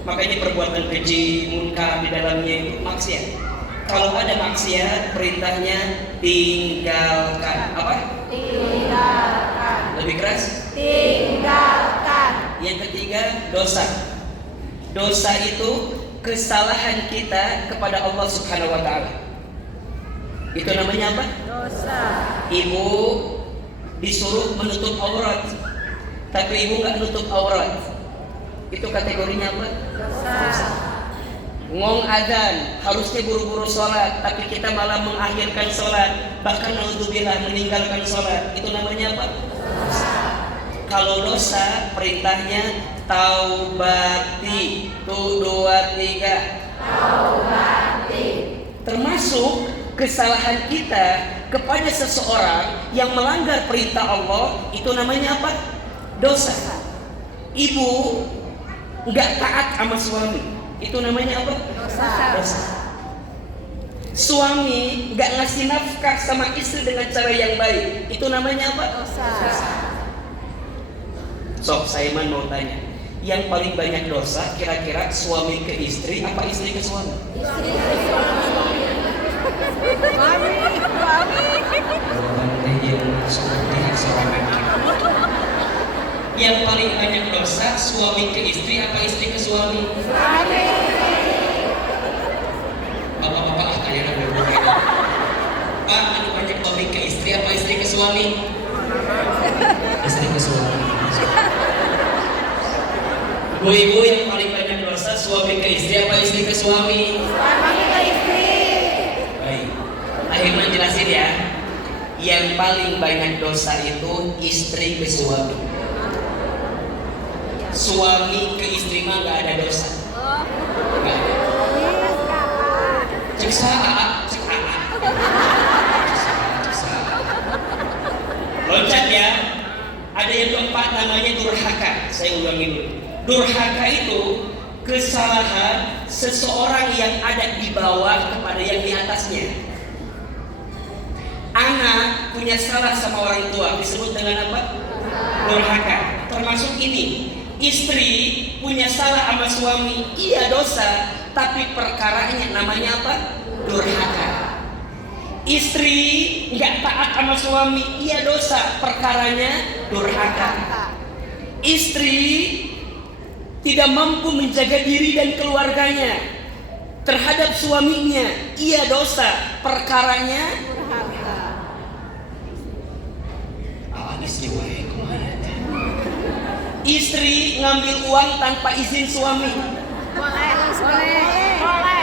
Makanya perbuatan keji, munkar di dalamnya itu maksiat. Kalau ada maksiat, perintahnya tinggalkan. Apa? Tinggalkan. Lebih keras? Tinggalkan. Yang ketiga, dosa. Dosa itu kesalahan kita kepada Allah Subhanahu wa taala. Itu namanya apa? Dosa. Ibu disuruh menutup aurat, tapi ibu nggak nutup aurat. Itu kategorinya apa? Dosa. Ngong adzan, harusnya buru-buru sholat, tapi kita malah mengakhirkan sholat, bahkan naudzubillah meninggalkan sholat. Itu namanya apa? Dosa. Kalau dosa, perintahnya taubati. Tuh 2, 3. Taubati. Termasuk kesalahan kita kepada seseorang yang melanggar perintah Allah, itu namanya apa? Dosa. Ibu nggak taat sama suami, itu namanya apa? Dosa. Dosa. Suami nggak ngasih nafkah sama istri dengan cara yang baik, itu namanya apa? Dosa. Sob, saya mau tanya, yang paling banyak dosa kira-kira suami ke istri apa istri ke suami? Istri ke suami. Yang paling banyak dosa suami ke istri apa istri ke suami? Suami. Bapak-bapak kayaknya berbeda. Pak, anu banyak suami ke istri apa istri ke suami? Istri ke suami. Bu-ibu yang paling banyak dosa suami ke istri apa istri ke suami? Suami ke istri. Baik. Akhirnya jelasin ya. Yang paling banyak dosa itu istri ke suami. Suami ke istri mah nggak ada dosa. Nggak ada. Cek saat. Loncat ya. Ada yang keempat namanya durhaka. Saya ulangi dulu. Durhaka itu kesalahan seseorang yang ada di bawah kepada yang di atasnya. Anak punya salah sama orang tua disebut dengan apa? Durhaka. Termasuk ini. Istri punya salah sama suami, iya dosa, tapi perkaranya namanya apa? Durhaka. Istri nggak taat sama suami, iya dosa, perkaranya durhaka. Istri tidak mampu menjaga diri dan keluarganya terhadap suaminya, iya dosa, perkaranya Durhaka. istri wae kumaha. Istri ngambil uang tanpa izin suami. Boleh. Boleh. Boleh.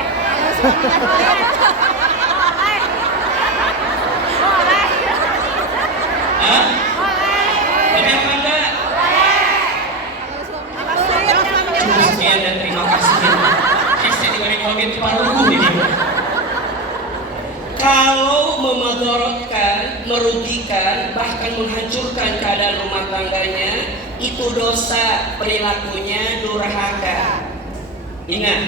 Suaminya boleh. Boleh. Boleh. Hah? Boleh. Boleh apa enggak? Cukup sekian dan terima kasih. Saya diberi komitmen paruh ini. Kalau memadaratkan, merugikan, bahkan menghancurkan keadaan rumah tangganya, itu dosa, perilakunya durhaka. Ingat,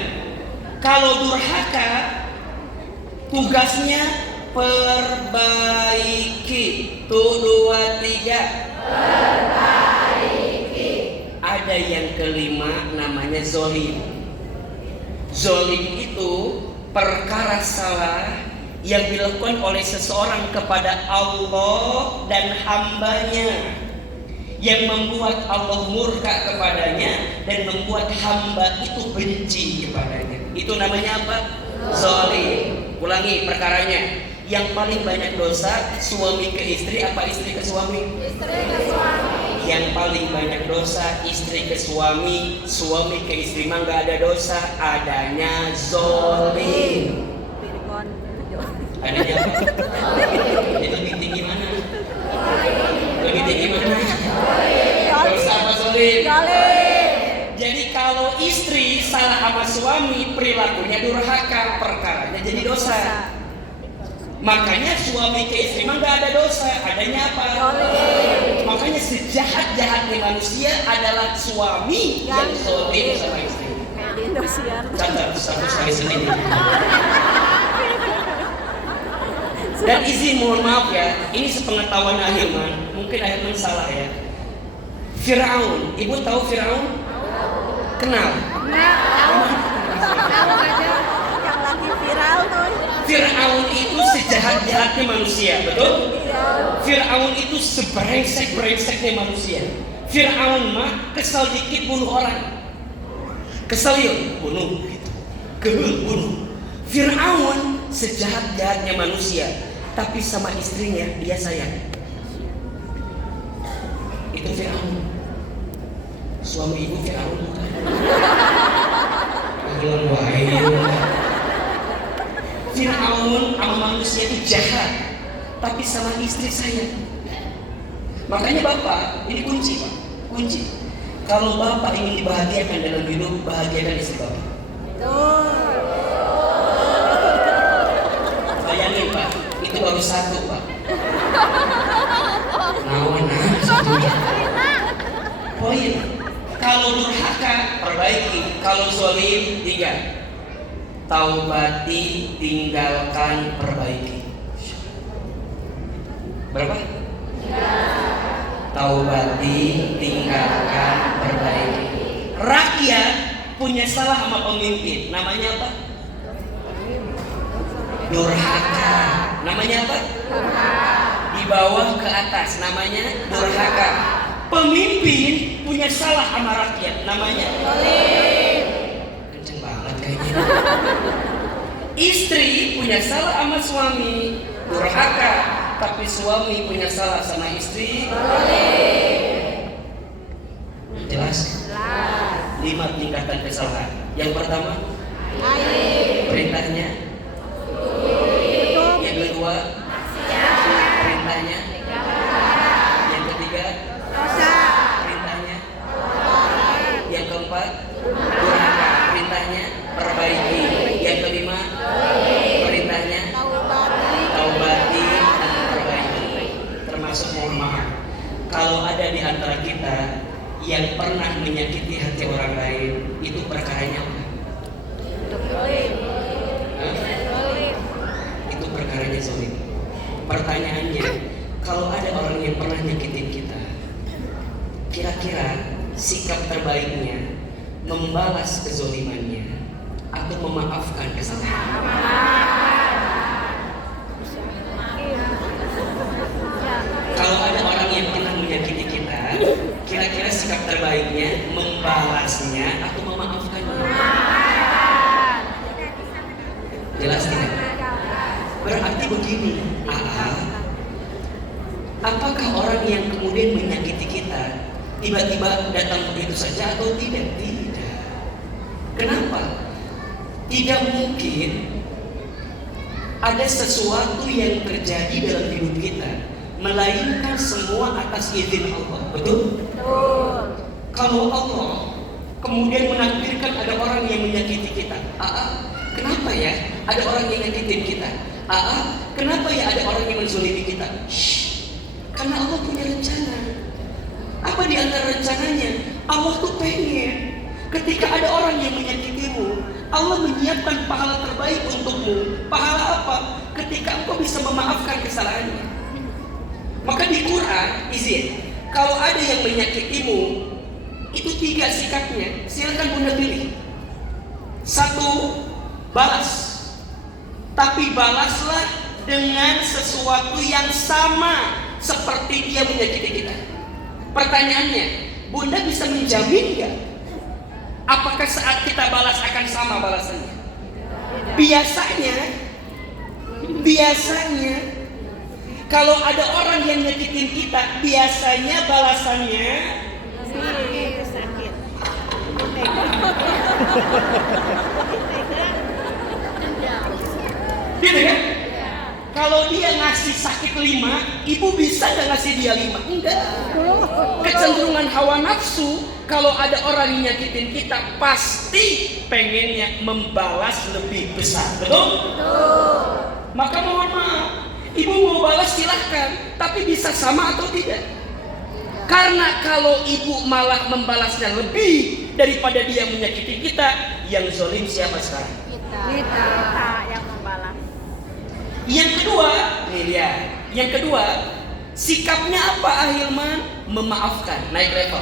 kalau durhaka, tugasnya perbaiki. Tuh 2, 3. Perbaiki. Ada yang kelima namanya zolim. Zolim itu perkara salah yang dilakukan oleh seseorang kepada Allah dan hambanya, yang membuat Allah murka kepadanya dan membuat hamba itu benci kepadanya. Itu namanya apa? Zalim. Ulangi perkaranya. Yang paling banyak dosa suami ke istri apa istri ke suami? Istri ke suami. Yang paling banyak dosa istri ke suami, suami ke istri mah nggak ada dosa, adanya zalim. Adanya apa? Jadi lebih tinggi mana? Makanya suami ke istri mah nggak ada dosa, adanya apa? Makanya sejahat-jahatnya manusia adalah suami yang zalim sama istri. Kayak di Indosiar. Catat satu kali sendiri. Dan izin mohon maaf ya, ini sepengetahuan Ahilman, mungkin Ahilman salah ya. Firaun, ibu tahu Firaun? Kenal? Tahu aja yang lagi viral tuh. Firaun itu sejahat-jahatnya manusia, betul? Firaun itu sebrengsek-brengseknya manusia. Firaun mah kesal dikit bunuh orang. Kesal yuk, bunuh gitu. Kehul bunuh. Firaun sejahat-jahatnya manusia, tapi sama istrinya dia sayang. Itu Firaun. Suami ibu Firaun bukan? Bilang wahai. Firaun sama manusia itu jahat, tapi sama istri sayang. Makanya bapak, ini kunci pak, kunci. Kalau bapak ingin dibahagiakan dalam hidup, bahagiakan istri bapak. Bayangin pak, itu baru satu pak. Satunya. Poin. Kalau durhaka, perbaiki. Kalau zalim, 3. Taubati, tinggalkan, perbaiki. Berapa? Taubati, tinggalkan, perbaiki. Rakyat punya salah sama pemimpin. Namanya apa? Durhaka. Namanya apa? Di bawah ke atas. Namanya durhaka. Pemimpin punya salah sama rakyat. Namanya kenceng banget kayaknya. Istri punya salah sama suami, durhaka. Tapi suami punya salah sama istri, jelas? 5 tingkatan kesalahan. Yang pertama, perintahnya. Yang kedua, perintahnya. Yang ketiga, perintahnya. Yang keempat, durhaka. Perintahnya, perbaiki. Yang kelima, perintahnya, taubati dan perbaiki. Termasuk mohon maaf, kalau ada di antara kita yang pernah menyakiti hati orang lain, itu perkaranya apa? Itu perkaranya zalim. Pertanyaannya, kalau ada orang yang pernah nyakitin kita, kira-kira sikap terbaiknya membalas kezalimannya atau memaafkan kesalahan? Kalau ada orang yang pernah menyakiti kita, kira-kira sikap terbaiknya membalasnya atau memaafkannya? Jelas tidak? Berarti begini, apakah orang yang kemudian menyakiti kita tiba-tiba datang begitu saja atau tidak? Tidak. Kenapa? Tidak mungkin ada sesuatu yang terjadi dalam hidup kita melainkan semua atas izin Allah. Betul? Kalau Allah kemudian menakdirkan ada orang yang menyakiti kita, kenapa ya ada orang yang nyakitin kita? Kenapa ya ada orang yang menzalimi kita? Karena Allah punya rencana. Apa di antara rencananya? Allah tuh pengen ketika ada orang yang menyakitimu, Allah menyiapkan pahala terbaik untukmu. Pahala apa? Ketika engkau bisa memaafkan kesalahannya. Maka di Quran, izin, kalau ada yang menyakitimu, itu 3 sikapnya. Silakan Bunda pilih. 1, balas. Tapi balaslah dengan sesuatu yang sama seperti dia menyakiti kita. Pertanyaannya, Bunda bisa menjamin gak? Apakah saat kita balas akan sama balasannya? Biasanya kalau ada orang yang nyakitin kita, biasanya balasannya sakit. Gitu kan? Kalau dia ngasih sakit 5, ibu bisa gak ngasih dia 5? Enggak. Kecenderungan hawa nafsu, kalau ada orang yang nyakitin kita, pasti pengennya membalas lebih besar. Betul? maka mohon maaf. Ibu mau balas silahkan, tapi bisa sama atau tidak? Karena kalau ibu malah membalasnya lebih daripada dia menyakiti kita, yang zalim siapa sekarang? Kita yang membalas. Yang kedua, nih dia. Yang kedua, sikapnya apa Ahilman? Memaafkan, naik level.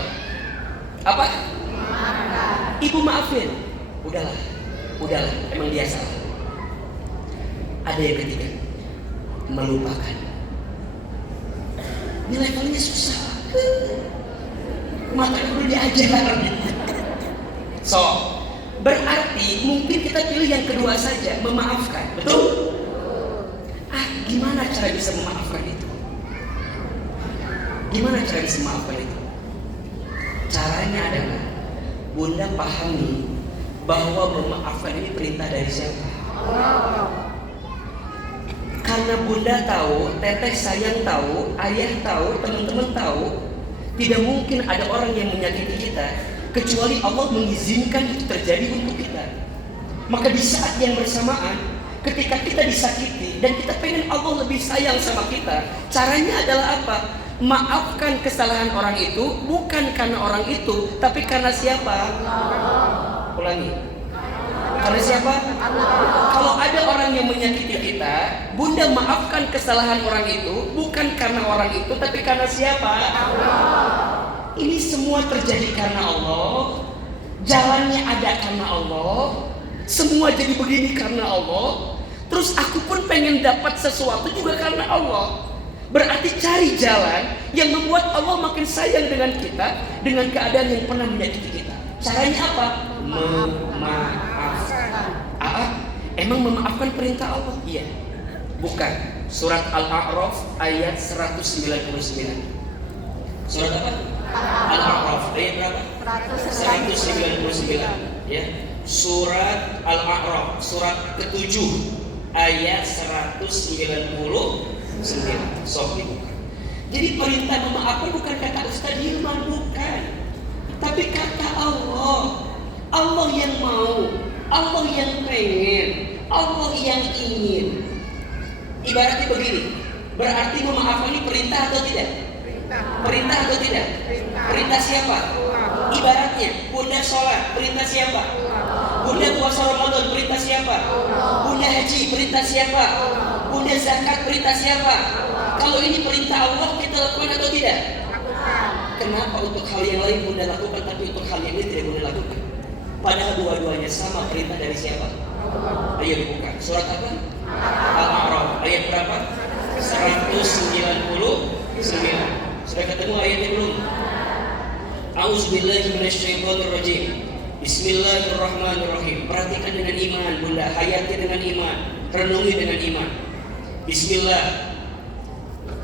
Apa? Memaafkan. Ibu maafin. Udahlah, emang dia salah. Ada yang ketiga, melupakan. Ini levelnya susah. Maka perlu diajar. So, berarti mungkin kita pilih yang kedua saja, memaafkan. Betul? Gimana cara bisa memaafkan itu? Gimana cara bisa memaafkan itu? Caranya adalah Bunda pahami bahwa memaafkan ini perintah dari siapa? Karena Bunda tahu, Teteh sayang tahu, Ayah tahu, teman-teman tahu, tidak mungkin ada orang yang menyakiti kita kecuali Allah mengizinkan itu terjadi untuk kita. Maka di saat yang bersamaan, ketika kita disakiti dan kita pengen Allah lebih sayang sama kita, caranya adalah apa? Maafkan kesalahan orang itu bukan karena orang itu, tapi karena siapa? Ulangi. Karena siapa? Kalau ada orang yang menyakiti kita, Bunda maafkan kesalahan orang itu bukan karena orang itu, tapi karena siapa? Ini semua terjadi karena Allah. Jalannya ada karena Allah. Semua jadi begini karena Allah. Terus aku pun pengen dapat sesuatu juga karena Allah. Berarti cari jalan yang membuat Allah makin sayang dengan kita, dengan keadaan yang pernah menyakiti kita. Caranya apa? Memaafkan. Emang memaafkan perintah Allah? Iya. Bukan. Surat Al-A'raf ayat 199. Surat apa? Al-A'raf ayat berapa? 199. Ya. Surat Al-A'raf surat ke-7 ayat 199. Sok dibuka. Jadi perintah memaafkan bukan kata Ustaz Hilman, bukan. Tapi kata Allah. Allah yang mau, Allah yang pengen, Allah yang ingin. Ibaratnya begini, berarti memaafkan ini perintah atau tidak? Perintah atau tidak? Perintah siapa? Ibaratnya Bunda sholat, perintah siapa? Bunda puasa Ramadan, perintah siapa? Bunda haji, perintah siapa? Bunda zakat, perintah siapa? Kalau ini perintah Allah, kita lakukan atau tidak? Kenapa untuk hal yang lain Bunda lakukan, tapi untuk hal yang ini tidak Bunda lakukan? Padahal dua-duanya sama, perintah dari siapa? Ayo dibuka. Surat apa? Al-A'raf ayat berapa? 199. Sudah ketemu ayatnya belum? A'udzubillahi minasyaitonirrajim. Bismillahirrahmanirrahim. Perhatikan dengan iman Bunda, hayati dengan iman, renungi dengan iman. Bismillah.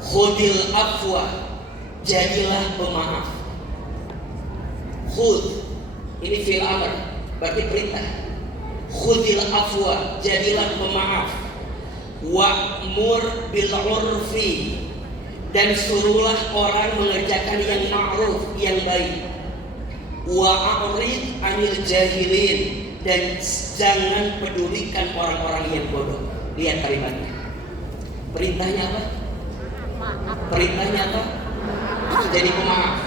Khudil afwa, jadilah pemaaf. Khud ini fi'il amr, berarti perintah. Khudil afwa, jadilah pemaaf. Wa'mur bil urfi, dan suruhlah orang mengerjakan yang ma'ruf, yang baik. Wa'arid anil jahilin, dan jangan pedulikan orang-orang yang bodoh. Lihat kalimatnya. Perintahnya apa? Perintahnya apa? Jadi pemaaf.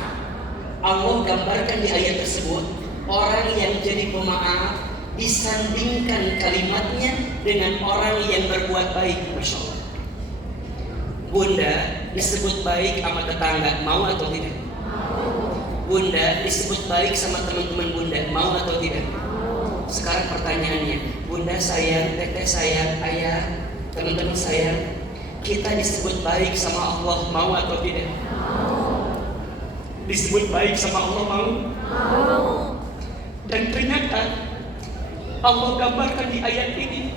Allah gambarkan di ayat tersebut orang yang jadi pemaaf disandingkan kalimatnya dengan orang yang berbuat baik. Masya Allah. Bunda disebut baik sama tetangga, mau atau tidak? Bunda disebut baik sama teman-teman Bunda, mau atau tidak? Sekarang pertanyaannya, Bunda sayang, Teteh sayang, Ayah, teman-teman sayang, kita disebut baik sama Allah, mau atau tidak? Disebut baik sama Allah, mau? Dan ternyata Allah gambarkan di ayat ini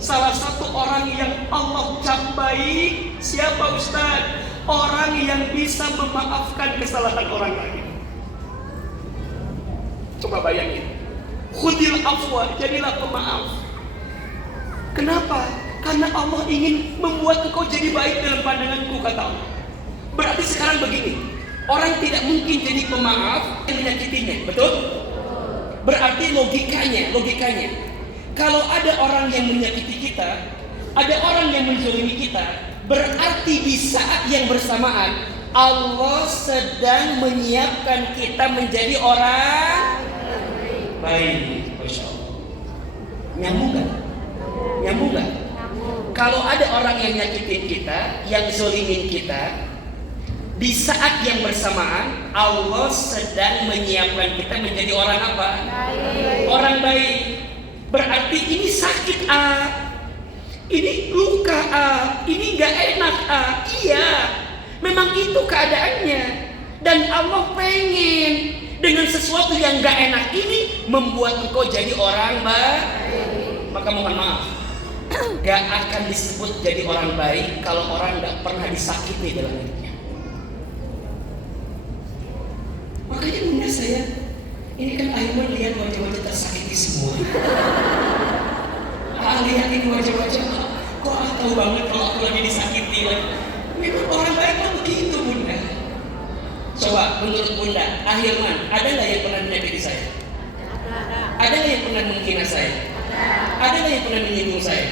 salah satu orang yang Allah cap baik, siapa Ustaz? Orang yang bisa memaafkan kesalahan orang lain. Coba bayangin. Khudil afwa, jadilah pemaaf. Kenapa? Karena Allah ingin membuat engkau jadi baik dalam pandanganku, kata Allah. Berarti sekarang begini, orang tidak mungkin jadi pemaaf yang menyakitinya, betul? Berarti logikanya, kalau ada orang yang menyakiti kita, ada orang yang menzalimi kita, berarti di saat yang bersamaan Allah sedang menyiapkan kita menjadi orang baik. Masya Allah. Nyambung gak? Nyambung gak? Kalau ada orang yang nyakitin kita, yang zolimin kita, di saat yang bersamaan Allah sedang menyiapkan kita menjadi orang apa? Baik. Orang baik. Berarti ini sakit ini luka ini gak enak Iya, memang itu keadaannya. Dan Allah pengen dengan sesuatu yang gak enak ini membuat engkau jadi orang baik. Maka mohon maaf, gak akan disebut jadi orang baik kalau orang gak pernah disakiti dalam hidupnya. Makanya bunda saya, ini kan Aiman lihat wajah-wajah tersakiti semua. Lihat ini wajah-wajah, kok tahu banget kalau aku lagi disakiti. Memang orang baik kan begitu bunda. Coba menurut bunda, Ahilman, ada nggak yang pernah menyakiti saya? Ada nggak yang pernah menghina saya? Ada nggak yang pernah menyinggung saya?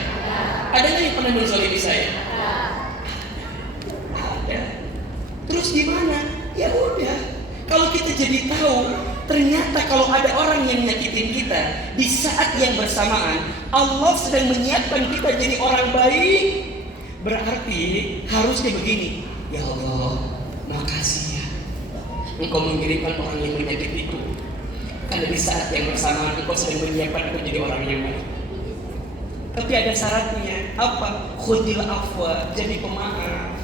Ada nggak yang pernah menzalimi saya? Ada. Terus gimana? Ya udah. Kalau kita jadi tahu, ternyata kalau ada orang yang nyakitin kita, di saat yang bersamaan Allah sedang menyiapkan kita jadi orang baik. Berarti harusnya begini, ya Allah, makasih ya Engkau mengirimkan orang yang menyakitiku, karena di saat yang bersamaan Engkau sedang menyiapkan aku jadi orang yang baik. Tapi ada syaratnya. Apa? Khudil afwa, jadi pemaaf.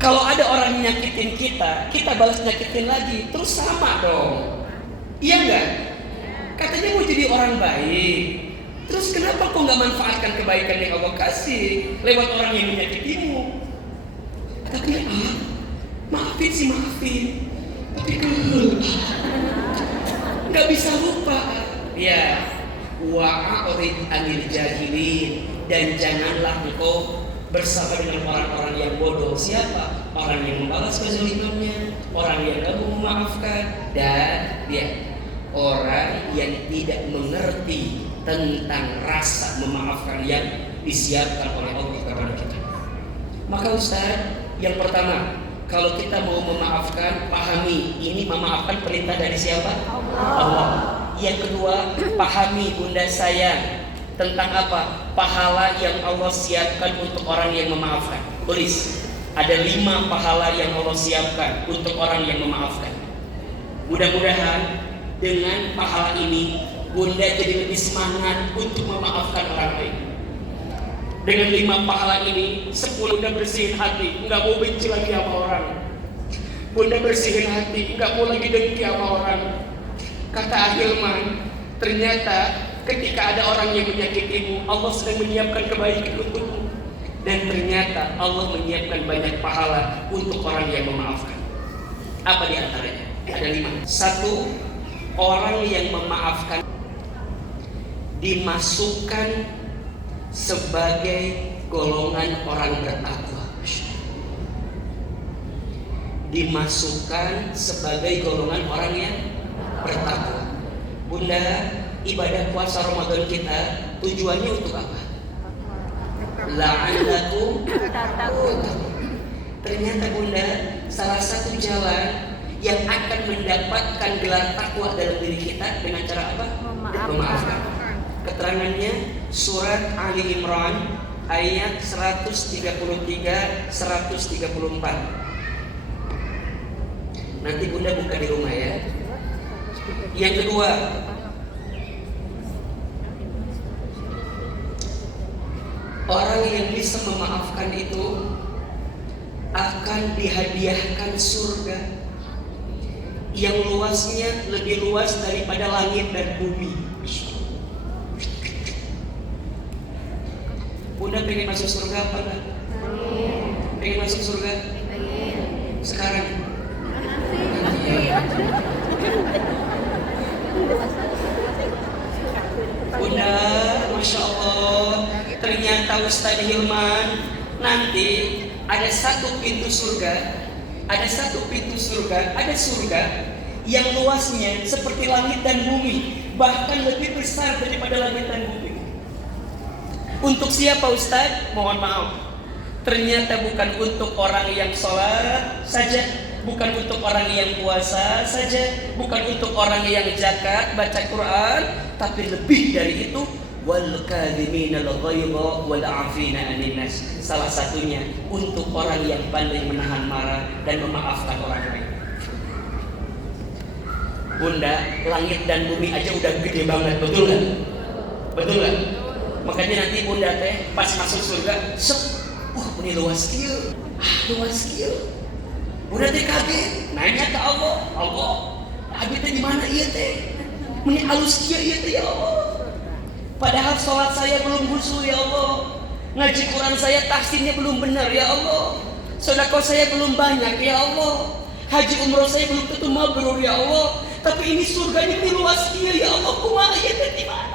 Kalau ada orang nyakitin kita, kita balas nyakitin lagi, terus sama dong. Iya enggak? Katanya mau jadi orang baik, terus kenapa kok nggak manfaatkan kebaikan yang Allah kasih lewat orang yang menyakitimu? Tapi maafin sih maafin, tapi nggak bisa lupa. Ya, wa'arid anil jahilin, dan janganlah engkau bersama dengan orang-orang yang bodoh. Siapa? Orang yang membalas kezalimannya, orang yang gak mau memaafkan, dan dia orang yang tidak mengerti tentang rasa memaafkan yang disiapkan oleh Allah kepada kita. Maka Ustaz, yang pertama, kalau kita mau memaafkan, pahami ini memaafkan perintah dari siapa? Allah. Yang kedua, pahami bunda sayang tentang apa? Pahala yang Allah siapkan untuk orang yang memaafkan. Tulis, ada 5 pahala yang Allah siapkan untuk orang yang memaafkan. Mudah-mudahan dengan pahala ini bunda jadi lebih semangat untuk memaafkan orang lain. Dengan 5 pahala ini, 10 bunda bersihin hati, nggak mau benci lagi sama orang. Bunda bersihin hati, nggak mau lagi dengki sama orang. Kata Ahilman, ternyata ketika ada orang yang menyakitimu, Allah sedang menyiapkan kebaikan untukmu. Dan ternyata Allah menyiapkan banyak pahala untuk orang yang memaafkan. Apa di antaranya? Ada 5. 1, orang yang memaafkan dimasukkan sebagai golongan orang bertakwa. Dimasukkan sebagai golongan orang yang bertakwa. Bunda, ibadah puasa Ramadan kita tujuannya untuk apa? La'allakum tattaqun. Ternyata bunda, salah satu jalan yang akan mendapatkan gelar takwa dalam diri kita dengan cara apa? Memaafkan. Keterangannya surat Ali Imran ayat 133 134. Nanti bunda buka di rumah ya. Yang kedua, orang yang bisa memaafkan itu akan dihadiahkan surga yang luasnya lebih luas daripada langit dan bumi. Bunda pengen masuk surga apa enggak? Pengen masuk surga? Sekarang? Bunda, Masya Allah, ternyata Ustaz Hilman, nanti ada satu pintu surga, ada surga yang luasnya seperti langit dan bumi, bahkan lebih besar daripada langit dan bumi. Untuk siapa Ustaz? Mohon maaf, ternyata bukan untuk orang yang sholat saja, bukan untuk orang yang puasa saja, bukan untuk orang yang zakat, baca Quran, tapi lebih dari itu, wal kadhiminal ghaidha wal 'afina 'anil nas. Salah satunya untuk orang yang pandai menahan marah dan memaafkan orang lain. Bunda, langit dan bumi aja udah gede banget, betul kan? Betul kan? Makanya nanti bunda teh pas masuk surga, ini luas kieu, luas kieu. Bunda teh kaget, nanya ke Allah, abi teh di mana ieu teh? Meni alus kieu ieu teh ya Allah. Padahal sholat saya belum khusyuk ya Allah, ngaji Quran saya tahsinnya belum benar ya Allah, sedekah saya belum banyak ya Allah, haji umroh saya belum tentu mabrur ya Allah. Tapi ini surganya ini luas kieu ya Allah, kumaha ieu teh di mana?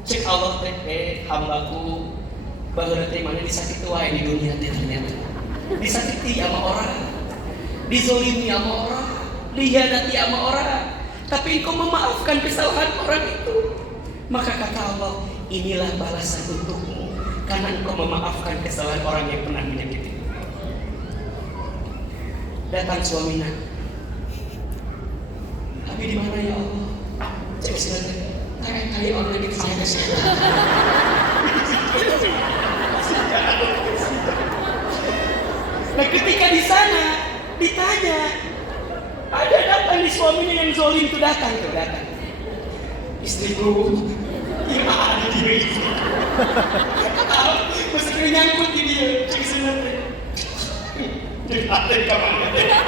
Cek Allah teh hambaku baheula teh mana disakiti wae di dunia teh ternyata. Disakiti sama orang, dizolimi sama orang, dihianati sama orang, tapi engkau memaafkan kesalahan orang itu. Maka kata Allah, inilah balasan untukmu karena engkau memaafkan kesalahan orang yang pernah menyakiti. Datang suaminya, tapi di mana ya Allah? Cek sini. Kayak orang lagi kesini. Nah ketika di sana ditanya, ada datang di suaminya yang zolim itu datang. Istriku, yang ada di itu. Mesti nyangkut di dia, cek senang. Jadi ada di kamarnya.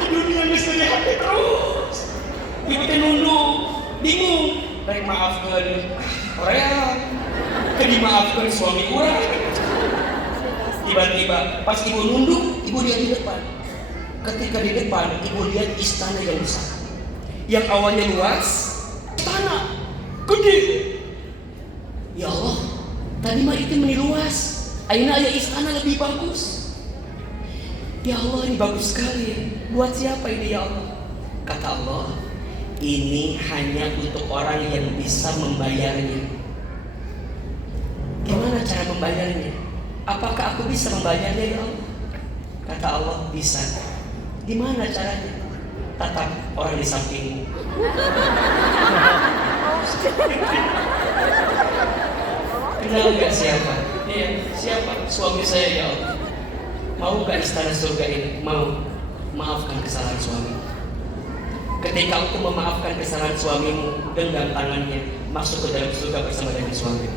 Di dunia mesti hati terus. Ibu teh nunduk. Bingung, rek maafkan orang, dimaafkan suami orang. Tiba-tiba pas ibu nunduk, ibu lihat di depan. Ketika di depan, ibu lihat istana yang besar. Yang awalnya luas, istana gede. Ya Allah, tadi mah itu meni luas, ayeuna aya istana lebih bagus. Ya Allah, ini bagus sekali. Buat siapa ini ya Allah? Kata Allah, ini hanya untuk orang yang bisa membayarnya. Gimana cara membayarnya? Apakah aku bisa membayarnya ya Allah? Kata Allah, bisa. Gimana caranya? Tatap orang di sampingmu. Kenal gak siapa? Iya, siapa? Suami saya ya Allah. Mau gak istana surga ini? Mau. Maafkan kesalahan suami. Ketika engkau memaafkan kesalahan suamimu, genggam tangannya, masuk ke dalam surga bersama dengan suami.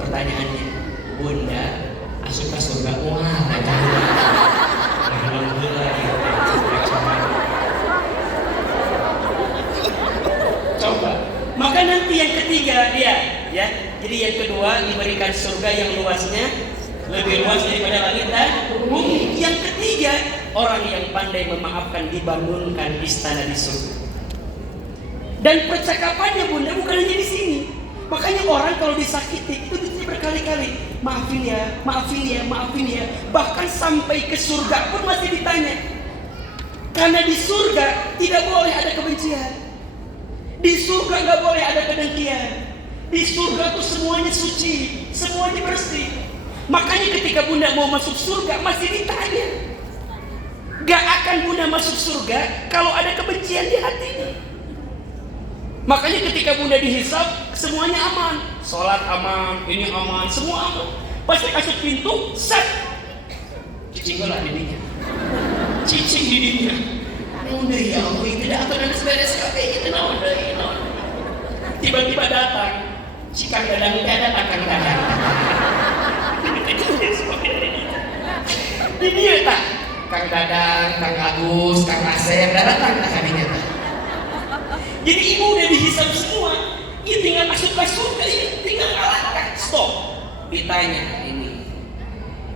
Pertanyaannya, Bunda, asup ke surga wah, coba. Maka nanti yang ketiga dia, ya. Jadi yang kedua diberikan surga yang luasnya lebih luas daripada langit dan bumi. Yang ketiga, orang yang pandai memaafkan dibangunkan istana di surga. Dan percakapannya Bunda bukan hanya di sini. Makanya orang kalau disakiti itu berkali-kali, maafin ya, maafin ya, maafin ya. Bahkan sampai ke surga pun masih ditanya. Karena di surga tidak boleh ada kebencian. Di surga nggak boleh ada kedengkian. Di surga tuh semuanya suci, semuanya bersih. Makanya ketika Bunda mau masuk surga masih ditanya. Gak akan Bunda masuk surga kalau ada kebencian di hatinya. Makanya ketika Bunda dihisab semuanya aman, sholat aman, ini aman, semua aman. Pasti kasih pintu, set, cicing lah dirinya, cicing dirinya. Udah ya Allah, tidak akan ada beres kafe itu udah. Tiba-tiba datang, si Kang Dadang datang Kang Dadang. Di dia tak, Kang Dadang, Kang Agus, Kang Asep datang ke kabinet. Jadi ibu udah dihisab semua, ini tinggal masuk ke surga, ini tinggal ngalahkan. Stop, ditanya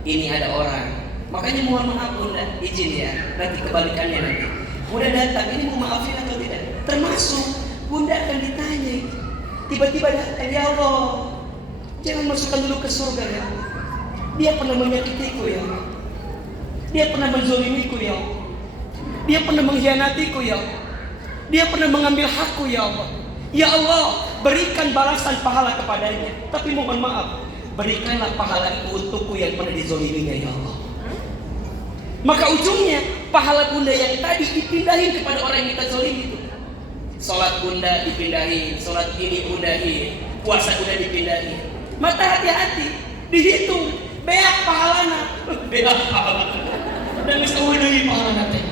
ini ada orang. Makanya mohon maaf Bunda, izin ya, nanti kebalikannya nanti. Bunda datang, ini mau maafin atau tidak? Termasuk Bunda akan ditanya. Tiba-tiba datang, ya Allah, jangan masukkan dulu ke surga ya Allah. Dia pernah menyakitiku ya Allah. Dia pernah menzolimiku ya Allah. Dia pernah mengkhianatiku ya Allah. Dia pernah mengambil hakku ya Allah. Ya Allah, berikan balasan pahala kepadanya. Tapi mohon maaf, berikanlah pahala itu untukku yang pernah dizoliminya ya Allah. Maka ujungnya pahala bunda yang tadi dipindahin kepada orang yang kita zolimi itu. Sholat bunda dipindahin, sholat ini bundahin, puasa bunda dipindahin. Maka hati-hati, dihitung, beak pahalana, beak pahalana. Dan misalnya pahalana teh,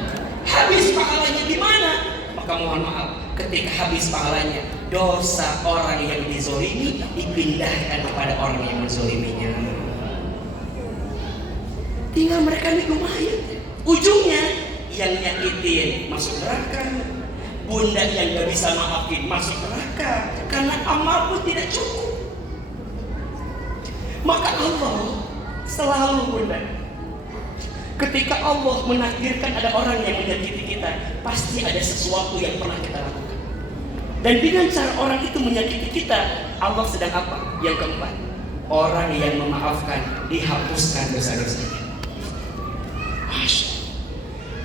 habis pahalanya di mana? Maka mohon maaf, ketika habis pahalanya, dosa orang yang dizolimi dipindahkan kepada orang yang menzoliminya. Tinggal mereka nih lumayan. Ujungnya yang nyakitin masuk neraka, bunda yang gak bisa maafin masuk neraka karena amal pun tidak cukup. Maka Allah selalu bunda, ketika Allah menakdirkan ada orang yang menyakiti kita, pasti ada sesuatu yang pernah kita lakukan. Dan dengan cara orang itu menyakiti kita, Allah sedang apa? Yang keempat, orang yang memaafkan dihapuskan dosa-dosanya.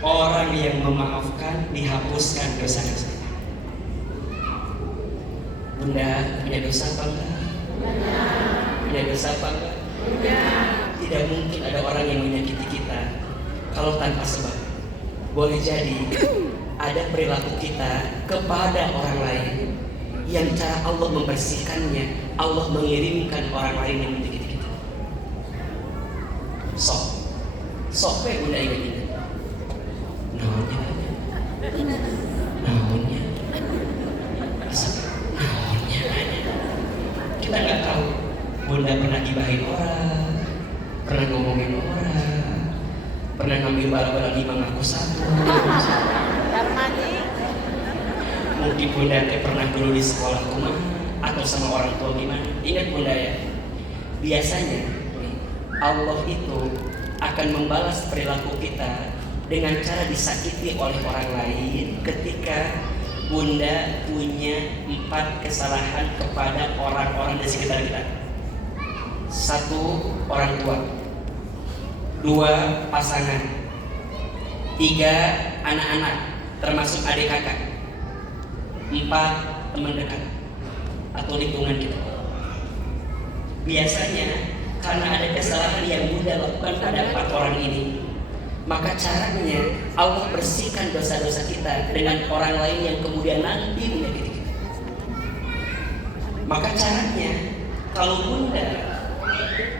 Orang yang memaafkan dihapuskan dosa-dosanya. Bunda punya dosa apa enggak? Punya dosa apa enggak? Tidak mungkin ada orang yang menyakiti kita kalau tanpa sebab. Boleh jadi ada perilaku kita kepada orang lain yang cara Allah membersihkannya, Allah mengirimkan orang lain yang menyakiti kita. Sok bunda ingat ini. Naonnya kita nggak tahu. Bunda pernah gibahin orang, pernah ngomongin orang, pernah ngambil barang-barang imam aku satu. Mungkin bunda pernah dulu di sekolah rumah atau sama orang tua gimana. Ingat bunda ya, biasanya Allah itu akan membalas perilaku kita dengan cara disakiti oleh orang lain ketika bunda punya 4 kesalahan kepada orang-orang di sekitar kita. 1, orang tua. 2, pasangan. 3, anak-anak termasuk adik kakak. 4, teman dekat atau lingkungan kita. Biasanya karena ada kesalahan yang bunda lakukan pada 4 orang ini, maka caranya Allah bersihkan dosa-dosa kita dengan orang lain yang kemudian nanti menyakiti kita. Maka caranya, kalau bunda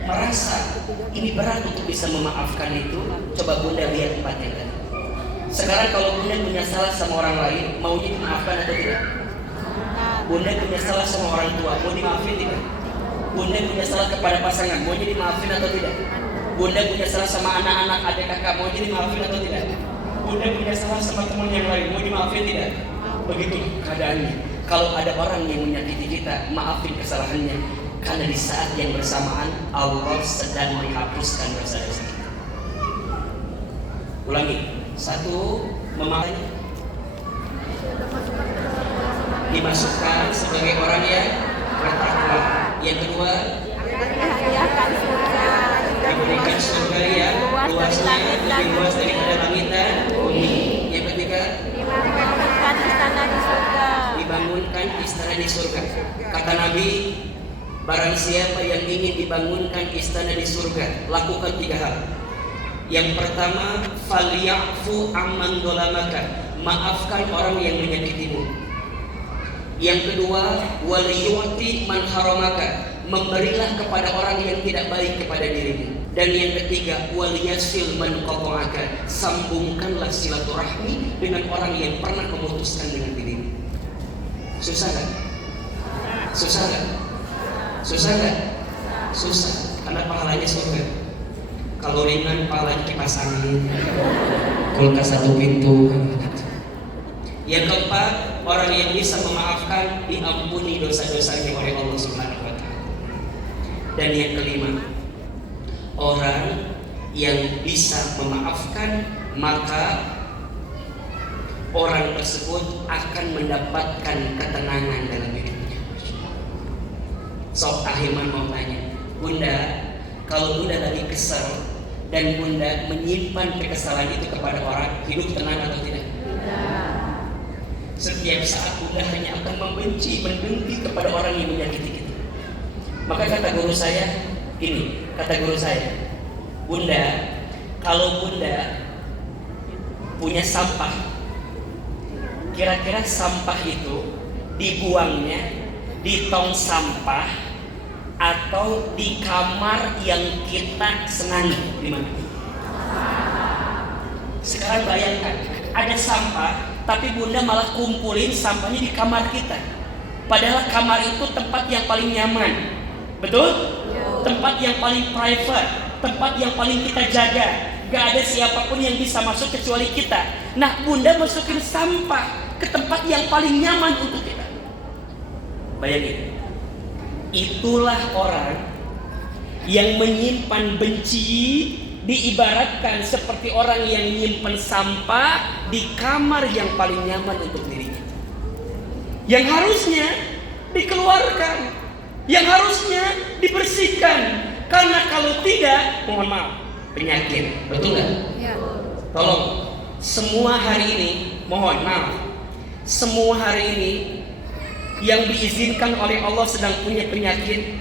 merasa ini berat untuk bisa memaafkan itu, coba bunda lihat 4 yang tadi. Sekarang kalau bunda punya salah sama orang lain, maunya dimaafkan atau tidak? Bunda punya salah sama orang tua, mau dimaafin tidak? Bunda punya salah kepada pasangan, maunya dimaafin atau tidak? Bunda punya salah sama anak-anak, adik kakak, mau dimaafin atau tidak? Bunda punya salah sama teman yang lain, mau dimaafin tidak? Begitu keadaannya. Kalau ada orang yang menyakiti kita, maafin kesalahannya, karena di saat yang bersamaan Allah sedang menghapuskan dosa-dosa kita. Ulangi. 1, memaafkan, dimasukkan sebagai orang yang bertakwa. Yang kedua, diberikan surga yang luasnya lebih luas daripada langit dan bumi. Yang ketiga, dibangunkan istana di surga. Dibangunkan istana di surga. Kata Nabi, barang siapa yang ingin dibangunkan istana di surga, lakukan 3 hal. Yang pertama, falyafu amman dolamaka, maafkan orang yang menyakitimu. Yang kedua, waliyu'ti man haramaka, memberilah kepada orang yang tidak baik kepada dirimu. Dan yang ketiga, waliyasil man qata'aka, sambungkanlah silaturahmi dengan orang yang pernah memutuskan dengan dirimu. Susah kan? Susah kan? Susah kan? Susah, karena pahalanya surga. Kalau ringan pahalanya kipas angin, kulkas 1 pintu. Yang keempat, orang yang bisa memaafkan diampuni dosa-dosanya oleh Allah Subhanahu wa Ta'ala. Dan yang kelima, orang yang bisa memaafkan, maka orang tersebut akan mendapatkan ketenangan dalam hidupnya. Sok Ahilman mau tanya, bunda, kalau bunda lagi kesel dan bunda menyimpan kekesalan itu kepada orang, hidup tenang atau tidak? Setiap saat bunda hanya akan membenci, mendengki kepada orang yang menyakiti kita. Maka kata guru saya, bunda, kalau bunda punya sampah, kira-kira sampah itu dibuangnya di tong sampah atau di kamar yang kita senangi, di mana? Sekarang bayangkan, ada sampah, tapi bunda malah kumpulin sampahnya di kamar kita. Padahal kamar itu tempat yang paling nyaman, betul? Tempat yang paling private, tempat yang paling kita jaga. Gak ada siapapun yang bisa masuk kecuali kita. Nah, bunda masukin sampah ke tempat yang paling nyaman untuk kita. Bayangin, itulah orang yang menyimpan benci, diibaratkan seperti orang yang menyimpan sampah di kamar yang paling nyaman untuk dirinya, yang harusnya dikeluarkan, yang harusnya dibersihkan. Karena kalau tidak, mohon maaf, penyakit. Betul nggak? Ya. Tolong, semua hari ini, mohon maaf, semua hari ini yang diizinkan oleh Allah sedang punya penyakit,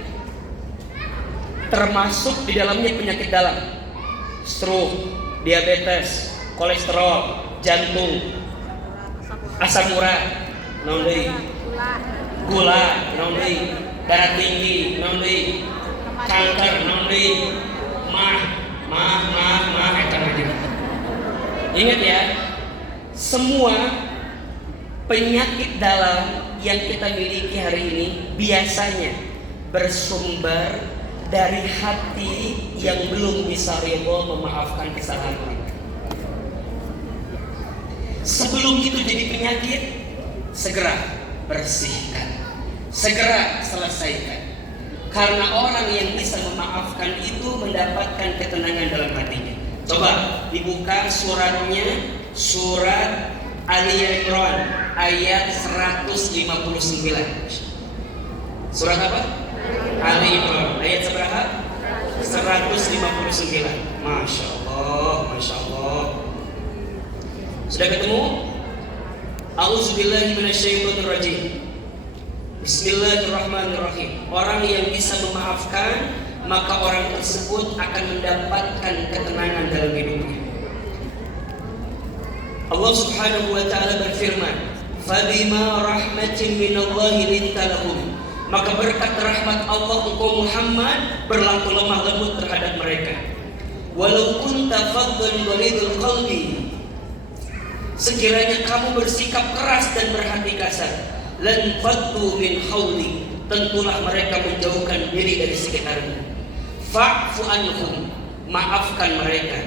termasuk di dalamnya penyakit dalam, stroke, diabetes, kolesterol, jantung, asam urat, naon deui, gula, naon deui, darah tinggi, naon deui, kanker, naon deui, mah eta aja. Ingat ya, semua penyakit dalam yang kita miliki hari ini biasanya bersumber dari hati yang belum bisa ridho memaafkan kesalahan kita. Sebelum itu jadi penyakit, segera bersihkan, segera selesaikan. Karena orang yang bisa memaafkan itu mendapatkan ketenangan dalam hatinya. Coba dibuka suratnya, surat Ali Imran ayat 159. Surat apa? Ali Imran ayat seberapa? 159. Masya Allah, Masya Allah. Sudah ketemu? A'udzubillahi minasyaitonirrajim. Bismillahirrahmanirrahim. Orang yang bisa memaafkan, maka orang tersebut akan mendapatkan ketenangan dalam hidupnya. Allah Subhanahu wa taala berfirman, "Fabima rahmatin minallahi linta lahum." Maka berkat rahmat Allah engkau Muhammad berlaku lemah lembut terhadap mereka. Walau kunta faddan ghalidul qalbi, sekiranya kamu bersikap keras dan berhati kasar, lan faddu min hauli, tentulah mereka menjauhkan diri dari sekitarmu. Fa'fu anhum, maafkan mereka.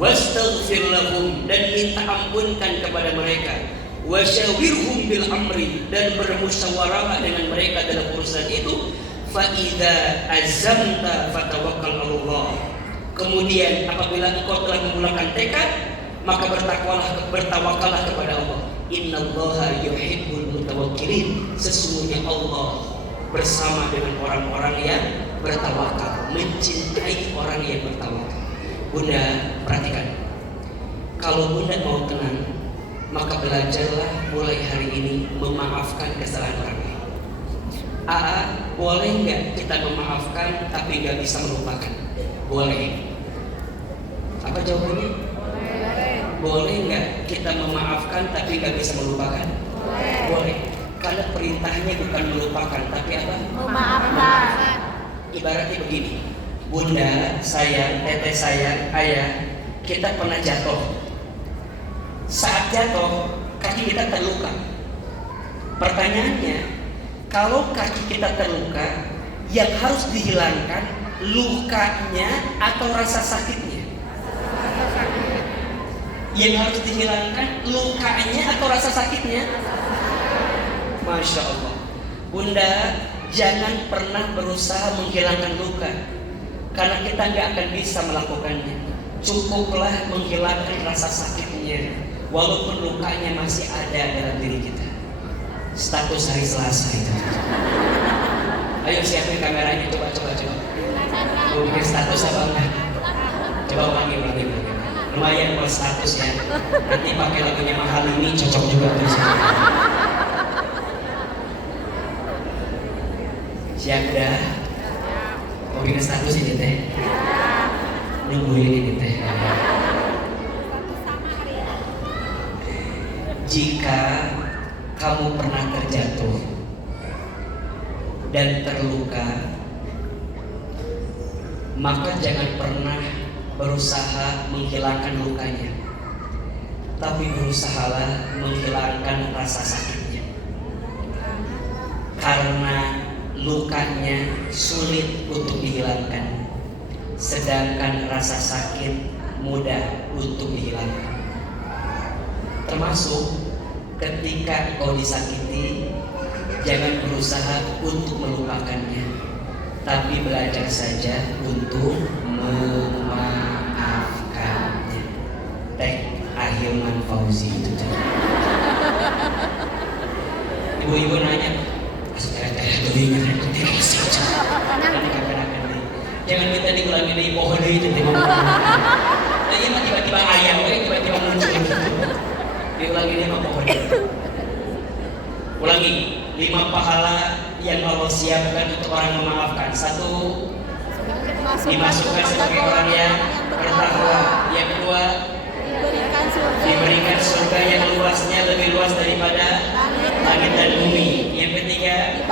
Wastaghfir lahum, dan minta ampunkan kepada mereka. Wasyawirhum bil amri, dan bermusyawarah dengan mereka dalam urusan itu. Fa idza azamta fatawakkal 'alallah. Kemudian apabila engkau telah memulakan tekad, maka bertawakallah kepada Allah. Innallaha yuhibbul mutawakkilin. Sesungguhnya Allah bersama dengan orang-orang yang bertawakal, mencintai orang yang bertawakal. Bunda, perhatikan. Kalau bunda mau tenang, maka belajarlah mulai hari ini memaafkan kesalahan orang lain. Boleh nggak kita memaafkan tapi nggak bisa melupakan? Boleh. Apa jawabannya? Boleh nggak kita memaafkan tapi nggak bisa melupakan? Boleh. Karena perintahnya bukan melupakan, tapi apa? Memaafkan. Ibaratnya begini, bunda sayang, teteh sayang, ayah, kita pernah jatuh. Saat jatuh, kaki kita terluka. Pertanyaannya, kalau kaki kita terluka, yang harus dihilangkan lukanya atau rasa sakitnya? Yang harus dihilangkan lukanya atau rasa sakitnya? Masya Allah. Bunda, jangan pernah berusaha menghilangkan luka, karena kita nggak akan bisa melakukannya. Cukuplah menghilangkan rasa sakitnya, walaupun lukanya masih ada dalam diri kita. Status hari Selasa itu. Ayo siapin kameranya, coba. Mau bikin status apa enggak? Coba ulangi. lumayan buat status ya. Nanti pakai lagunya Mahal ini cocok juga tuh. Siap dah? Mau bikin status ini teh? Nungguin ini teh. Jika kamu pernah terjatuh dan terluka, maka jangan pernah berusaha menghilangkan lukanya, tapi berusahalah menghilangkan rasa sakitnya. Karena lukanya sulit untuk dihilangkan, sedangkan rasa sakit mudah untuk dihilangkan. Termasuk ketika kau disakiti, jangan berusaha untuk melupakannya, tapi belajar saja untuk memaafkannya. Teh Ahilman Fauzi itu cara. Ibu-ibu nanya, jangan minta diulangi dari pohon itu. Tadi mah tiba-tiba ayam, tiba-tiba muncul gitu. Diulangi 5 pohon. Ulangi 5 pahala yang Allah siapkan untuk orang memaafkan. 1, dimasukkan sebagai orang yang bertakwa. Yang kedua, diberikan surga yang luasnya lebih luas daripada langit dan bumi. Yang ketiga,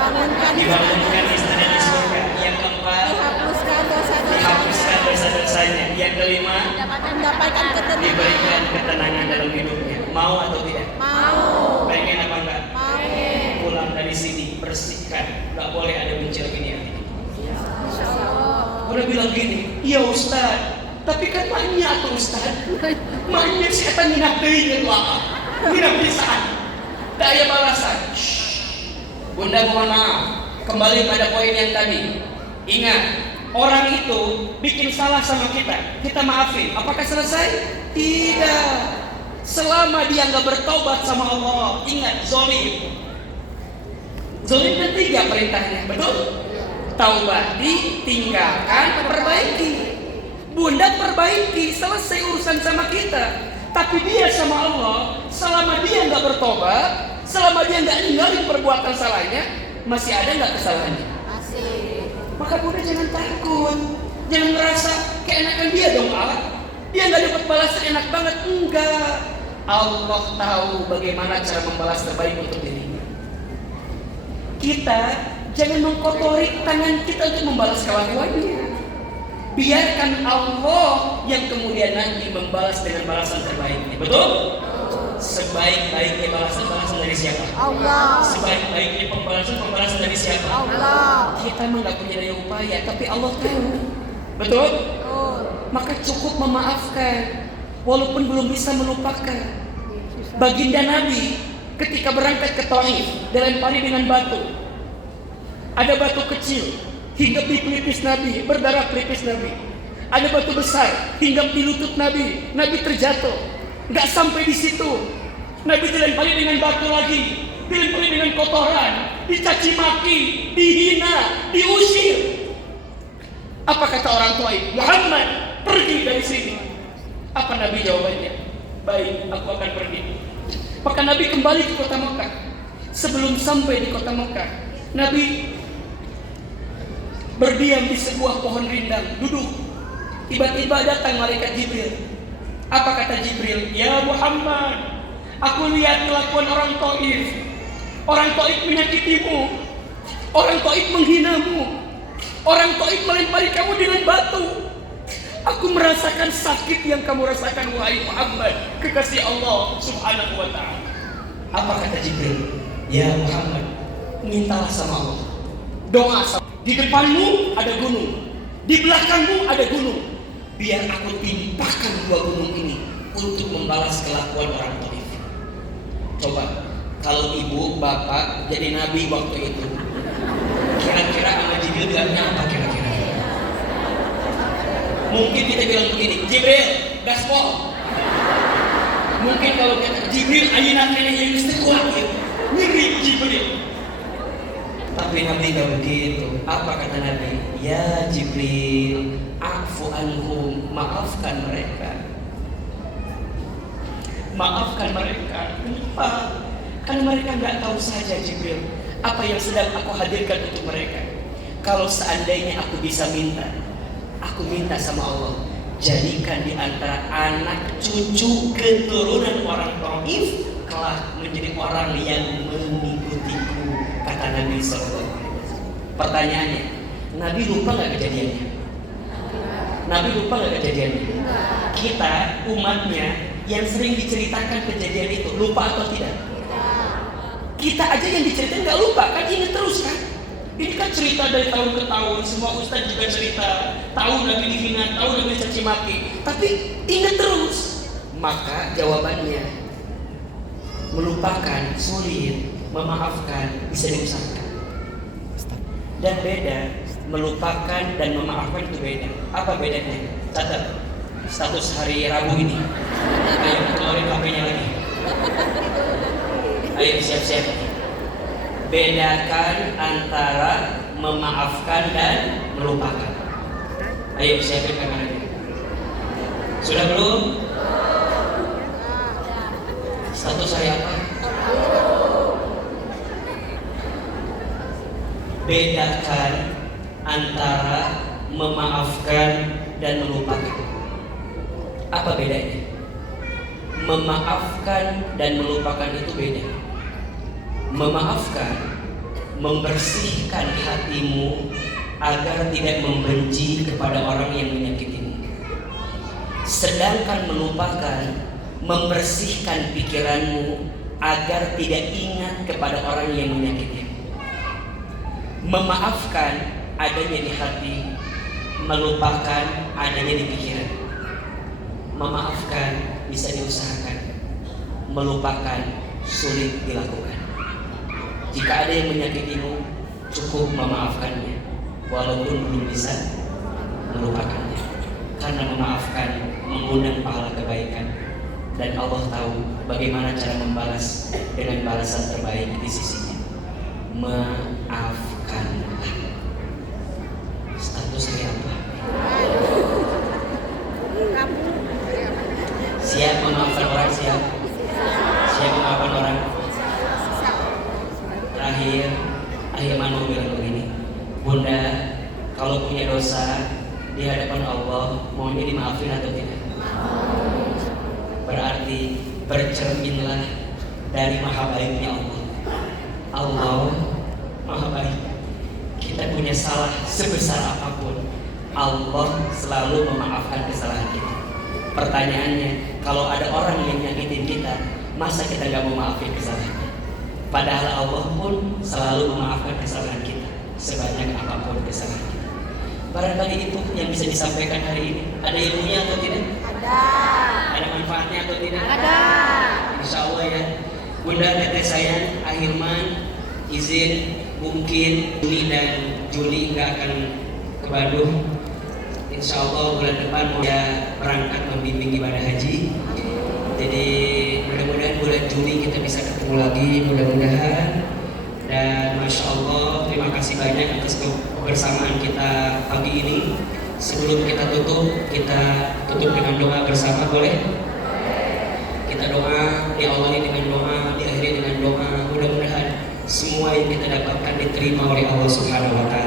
dibangunkan istana di surga. Yang keempat, dihapuskan dosa-dosanya. Yang kelima, diberikan ketenangan dalam hidupnya. Mau atau tidak? Mau. Pengen apa enggak? Mau. Pulang dari sini bersihkan, nggak boleh ada benci ini hati. Udah bilang gini, iya Ustaz, tapi kan maknya tuh Ustaz, maknya setan minat dirinya tuh apa? Minat pisaan, daya balasan. Bunda mohon maaf, kembali pada poin yang tadi. Ingat, orang itu bikin salah sama kita, kita maafin. Apakah selesai? Tidak. Selama dia nggak bertobat sama Allah, ingat zolim. Zolim kan 3 perintahnya, betul? Taubati, tinggalkan, perbaiki. Bunda perbaiki, selesai urusan sama kita. Tapi dia sama Allah, selama dia nggak bertobat, selama dia nggak ninggalin perbuatan salahnya, masih ada nggak kesalahannya? Masih. Maka Bunda jangan takut, jangan merasa keenakan dia dong Allah. Dia nggak dapat balasan enak banget, enggak. Allah tahu bagaimana cara membalas terbaik untuk dirinya. Kita jangan mengkotori tangan kita untuk membalas kelakuannya. Biarkan Allah yang kemudian nanti membalas dengan balasan terbaiknya. Betul? Sebaik-baiknya balasan dari siapa? Allah. Sebaik-baiknya pembalasan dari siapa? Allah. Kita mah nggak punya daya upaya, tapi Allah tahu. Betul? Maka cukup memaafkan, walaupun belum bisa melupakan. Baginda Nabi ketika berangkat ke Taif dilempari dengan batu. Ada batu kecil hinggap di pelipis Nabi, berdarah pelipis Nabi. Ada batu besar hinggap di lutut Nabi, Nabi terjatuh. Nggak sampai di situ, Nabi dilempari dengan batu lagi, dilempari dengan kotoran, dicaci maki, dihina, diusir. Apa kata orang Taif? Muhammad, pergi dari sini. Apa Nabi jawabannya? Baik, aku akan pergi. Maka Nabi kembali ke kota Mekah. Sebelum sampai di kota Mekah, Nabi berdiam di sebuah pohon rindang, duduk. Tiba-tiba datang malaikat Jibril. Apa kata Jibril? Ya Muhammad, aku lihat kelakuan orang Taif. Orang Taif menyakitimu, orang Taif menghinamu, orang Taif melempari kamu dengan batu. Aku merasakan sakit yang kamu rasakan, wahai Muhammad, kekasih Allah Subhanahu wa ta'ala. Apa kata Jibril? Ya Muhammad, mintalah sama Allah. Doa sama. Di depanmu ada gunung, di belakangmu ada gunung. Biar aku timpakan 2 gunung ini untuk membalas kelakuan orang Taif. Coba, kalau ibu, bapak jadi nabi waktu itu, kira-kira sama Jibril bilangnya apa kira-kira? Mungkin kita bilang begini, Jibril, gaspol. Mungkin kalau kita Jibril, ayunan nenek yang mesti kuat ya. Ngiri Jibril. Tapi Nabi gak begitu. Apa kata Nabi? Ya Jibril, afu anhum, maafkan mereka. maafkan mereka. Kenapa? Karena mereka nggak tahu saja Jibril apa yang sedang aku hadirkan untuk mereka. Kalau seandainya aku bisa minta, aku minta sama Allah, jadikan di antara anak cucu keturunan orang Taif kelak menjadi orang yang mengikutiku, kata Nabi SAW. Pertanyaannya, Nabi lupa nggak kejadiannya? Nabi lupa nggak kejadiannya? Kita umatnya yang sering diceritakan kejadian itu lupa atau tidak? Kita aja yang diceritain nggak lupa, kan ingat terus kan? Ini kan cerita dari tahun ke tahun, semua ustadz juga cerita, tahu Nabi dihina, tahu Nabi caci maki, tapi ingat terus. Maka jawabannya, melupakan sulit, memaafkan bisa diusahakan. Dan beda, melupakan dan memaafkan itu beda. Apa bedanya? Catat status hari Rabu ini. Ayo keluarin HP-nya lagi. Ayo siap-siap. Bedakan antara memaafkan dan melupakan. Ayo siapin kameranya. Sudah belum? Status hari apa? Bedakan antara memaafkan dan melupakan. Apa bedanya? Memaafkan dan melupakan itu beda. Memaafkan, membersihkan hatimu agar tidak membenci kepada orang yang menyakitimu. Sedangkan melupakan, membersihkan pikiranmu agar tidak ingat kepada orang yang menyakitimu. Memaafkan adanya di hati, melupakan adanya di pikiran. Memaafkan bisa diusahakan, melupakan sulit dilakukan. Jika ada yang menyakitimu, cukup memaafkannya, walaupun belum bisa melupakannya. Karena memaafkan mengundang pahala kebaikan, dan Allah tahu bagaimana cara membalas dengan balasan terbaik di sisinya. Maafkanlah. Status saya apa? Siap memaafkan orang, siap? Siap memaafkan orang? Terakhir, Ahilman mau bilang begini, Bunda, kalau punya dosa di hadapan Allah, maunya dimaafin atau tidak? Berarti bercerminlah dari maha baiknya Allah. Allah maha baik. Kita punya salah sebesar apapun, Allah selalu memaafkan kesalahan kita. Pertanyaannya, kalau ada orang yang nyakitin kita, masa kita gak mau maafin kesalahannya? Padahal Allah pun selalu memaafkan kesalahan kita, sebanyak apapun kesalahan kita. Barangkali itu yang bisa disampaikan hari ini. Ada ilmunya atau tidak? Ada. Ada manfaatnya atau tidak? Ada. Insya Allah ya. Bunda, teteh sayang, Ahilman izin mungkin Juni dan Juli nggak akan ke Bandung. Insya Allah bulan depan mau ya berangkat membimbing ibadah haji. Jadi mudah-mudahan bulan Juli kita bisa ketemu lagi, mudah-mudahan. Dan Masya Allah, terima kasih banyak atas kebersamaan kita pagi ini. Sebelum kita tutup dengan doa bersama, boleh? Kita doa, diawali dengan doa, diakhiri dengan doa. Mudah-mudahan semua yang kita dapatkan diterima oleh Allah Subhanahu wa Ta'ala.